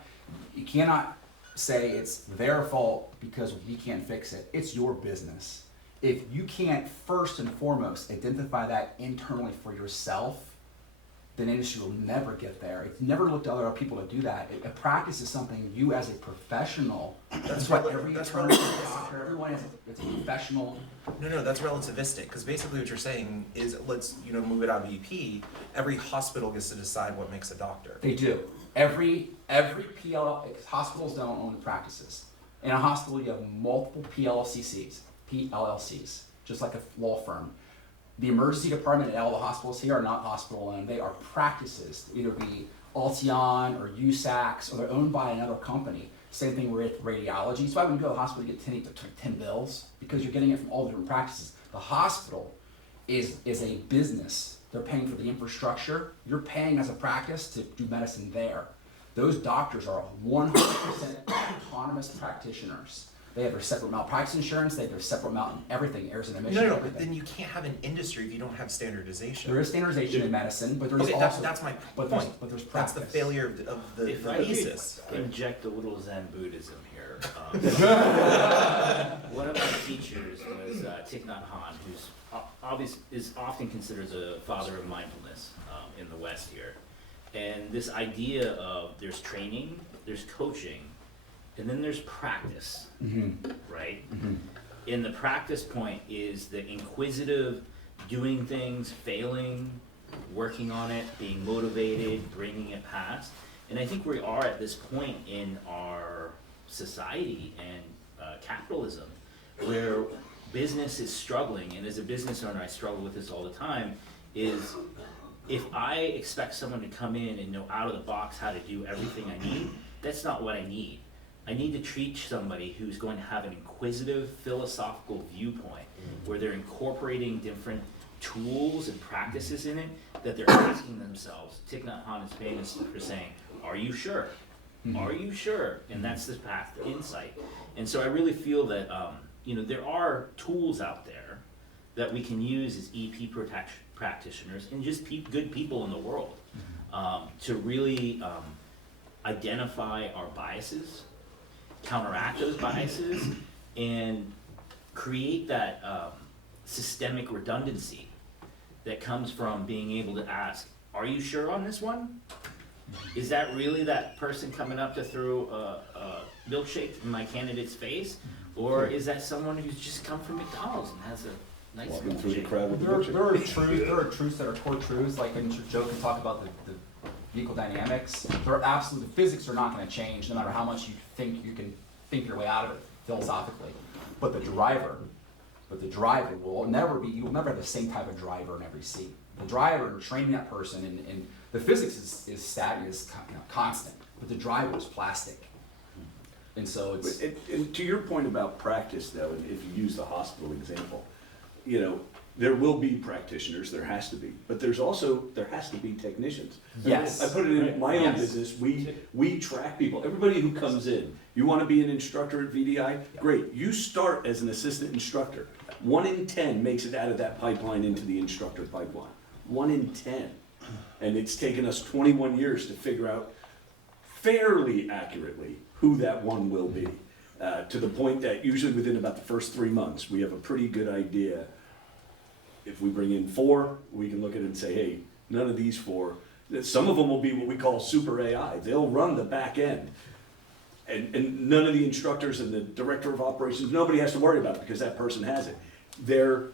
you cannot say it's their fault because we can't fix it. It's your business. If you can't first and foremost identify that internally for yourself, then industry will never get there. It's never looked to other people to do that. A practice is something you as a professional, that's what every attorney, everyone is a professional. No, that's relativistic, because basically what you're saying is, let's move it out of EP, every hospital gets to decide what makes a doctor. They do. Every hospitals don't own the practices. In a hospital you have multiple PLCs, just like a law firm. The emergency department at all the hospitals here are not hospital owned. They are practices, either be Alteon or USACs, or they're owned by another company. Same thing with radiology. So when you go to the hospital, you get 10 bills because you're getting it from all different practices. The hospital is a business. They're paying for the infrastructure. You're paying as a practice to do medicine there. Those doctors are 100% autonomous practitioners. They have their separate malpractice insurance, they have their separate everything, errors and omissions. No, everything. but then you can't have an industry if you don't have standardization. There is standardization in medicine, but there's Okay, also that's my but point. there's That's practice. the failure of the If I thesis. could inject a little Zen Buddhism here. One of my teachers was Thich Nhat Hanh, who's is often considered the father of mindfulness in the West here. And this idea of there's training, there's coaching, and then there's practice, right? And the practice point is the inquisitive, doing things, failing, working on it, being motivated, bringing it past. And I think we are at this point in our society and capitalism where business is struggling, and as a business owner I struggle with this all the time, is if I expect someone to come in and know out of the box how to do everything I need, that's not what I need. I need to treat somebody who's going to have an inquisitive, philosophical viewpoint where they're incorporating different tools and practices in it that they're asking themselves. Thich Nhat Hanh is famous for saying, are you sure? Are you sure? And that's the path to insight. And so I really feel that there are tools out there that we can use as EP practitioners and just good people in the world to really identify our biases, counteract those biases, and create that systemic redundancy that comes from being able to ask, are you sure on this one? Is that really that person coming up to throw a milkshake in my candidate's face? Or is that someone who's just come from McDonald's and has a nice Walking through the milkshake? crowd with the There milkshake. are truths that are core truths, like when Joe can talk about the vehicle dynamics. There are absolute, the physics are not going to change no matter how much you think you can think your way out of it philosophically. But the driver will never be, you will never have the same type of driver in every seat. The driver, training that person, and the physics is static, is constant, but the driver is plastic. And so it's... And to your point about practice though, and if you use the hospital example, there will be practitioners, there has to be, but there has to be technicians. Yes. I put it in my own Yes. business, we track people, everybody who comes in. You wanna be an instructor at VDI? Great, you start as an assistant instructor. 1 in 10 makes it out of that pipeline into the instructor pipeline. 1 in 10. And it's taken us 21 years to figure out fairly accurately who that one will be. To the point that usually within about the first 3 months, we have a pretty good idea. If we bring in 4, we can look at it and say, hey, none of these 4, some of them will be what we call super AI. They'll run the back end. And none of the instructors and the director of operations, nobody has to worry about it because that person has it. They're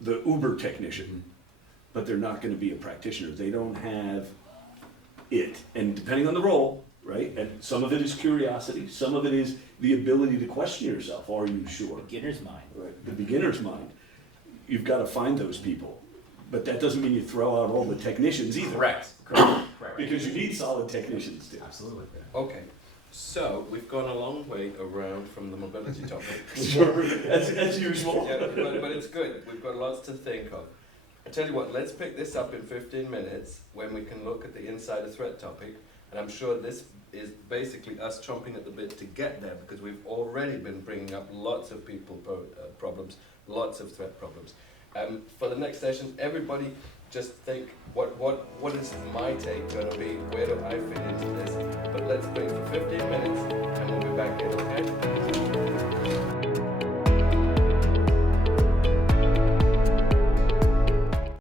the Uber technician, but they're not gonna be a practitioner. They don't have it. And depending on the role, right? And some of it is curiosity, some of it is the ability to question yourself. Are you sure? Beginner's mind. Right, the beginner's mind. You've got to find those people. But that doesn't mean you throw out all the technicians either. Correct. Because you need solid technicians too. Absolutely. Okay, so we've gone a long way around from the mobility topic. as usual. Yeah, but it's good. We've got lots to think of. I tell you what, let's pick this up in 15 minutes when we can look at the insider threat topic. And I'm sure this is basically us chomping at the bit to get there because we've already been bringing up lots of people problems, lots of threat problems. For the next session, everybody just think, what is my take going to be? Where do I fit into this? But let's break for 15 minutes and we'll be back in, okay?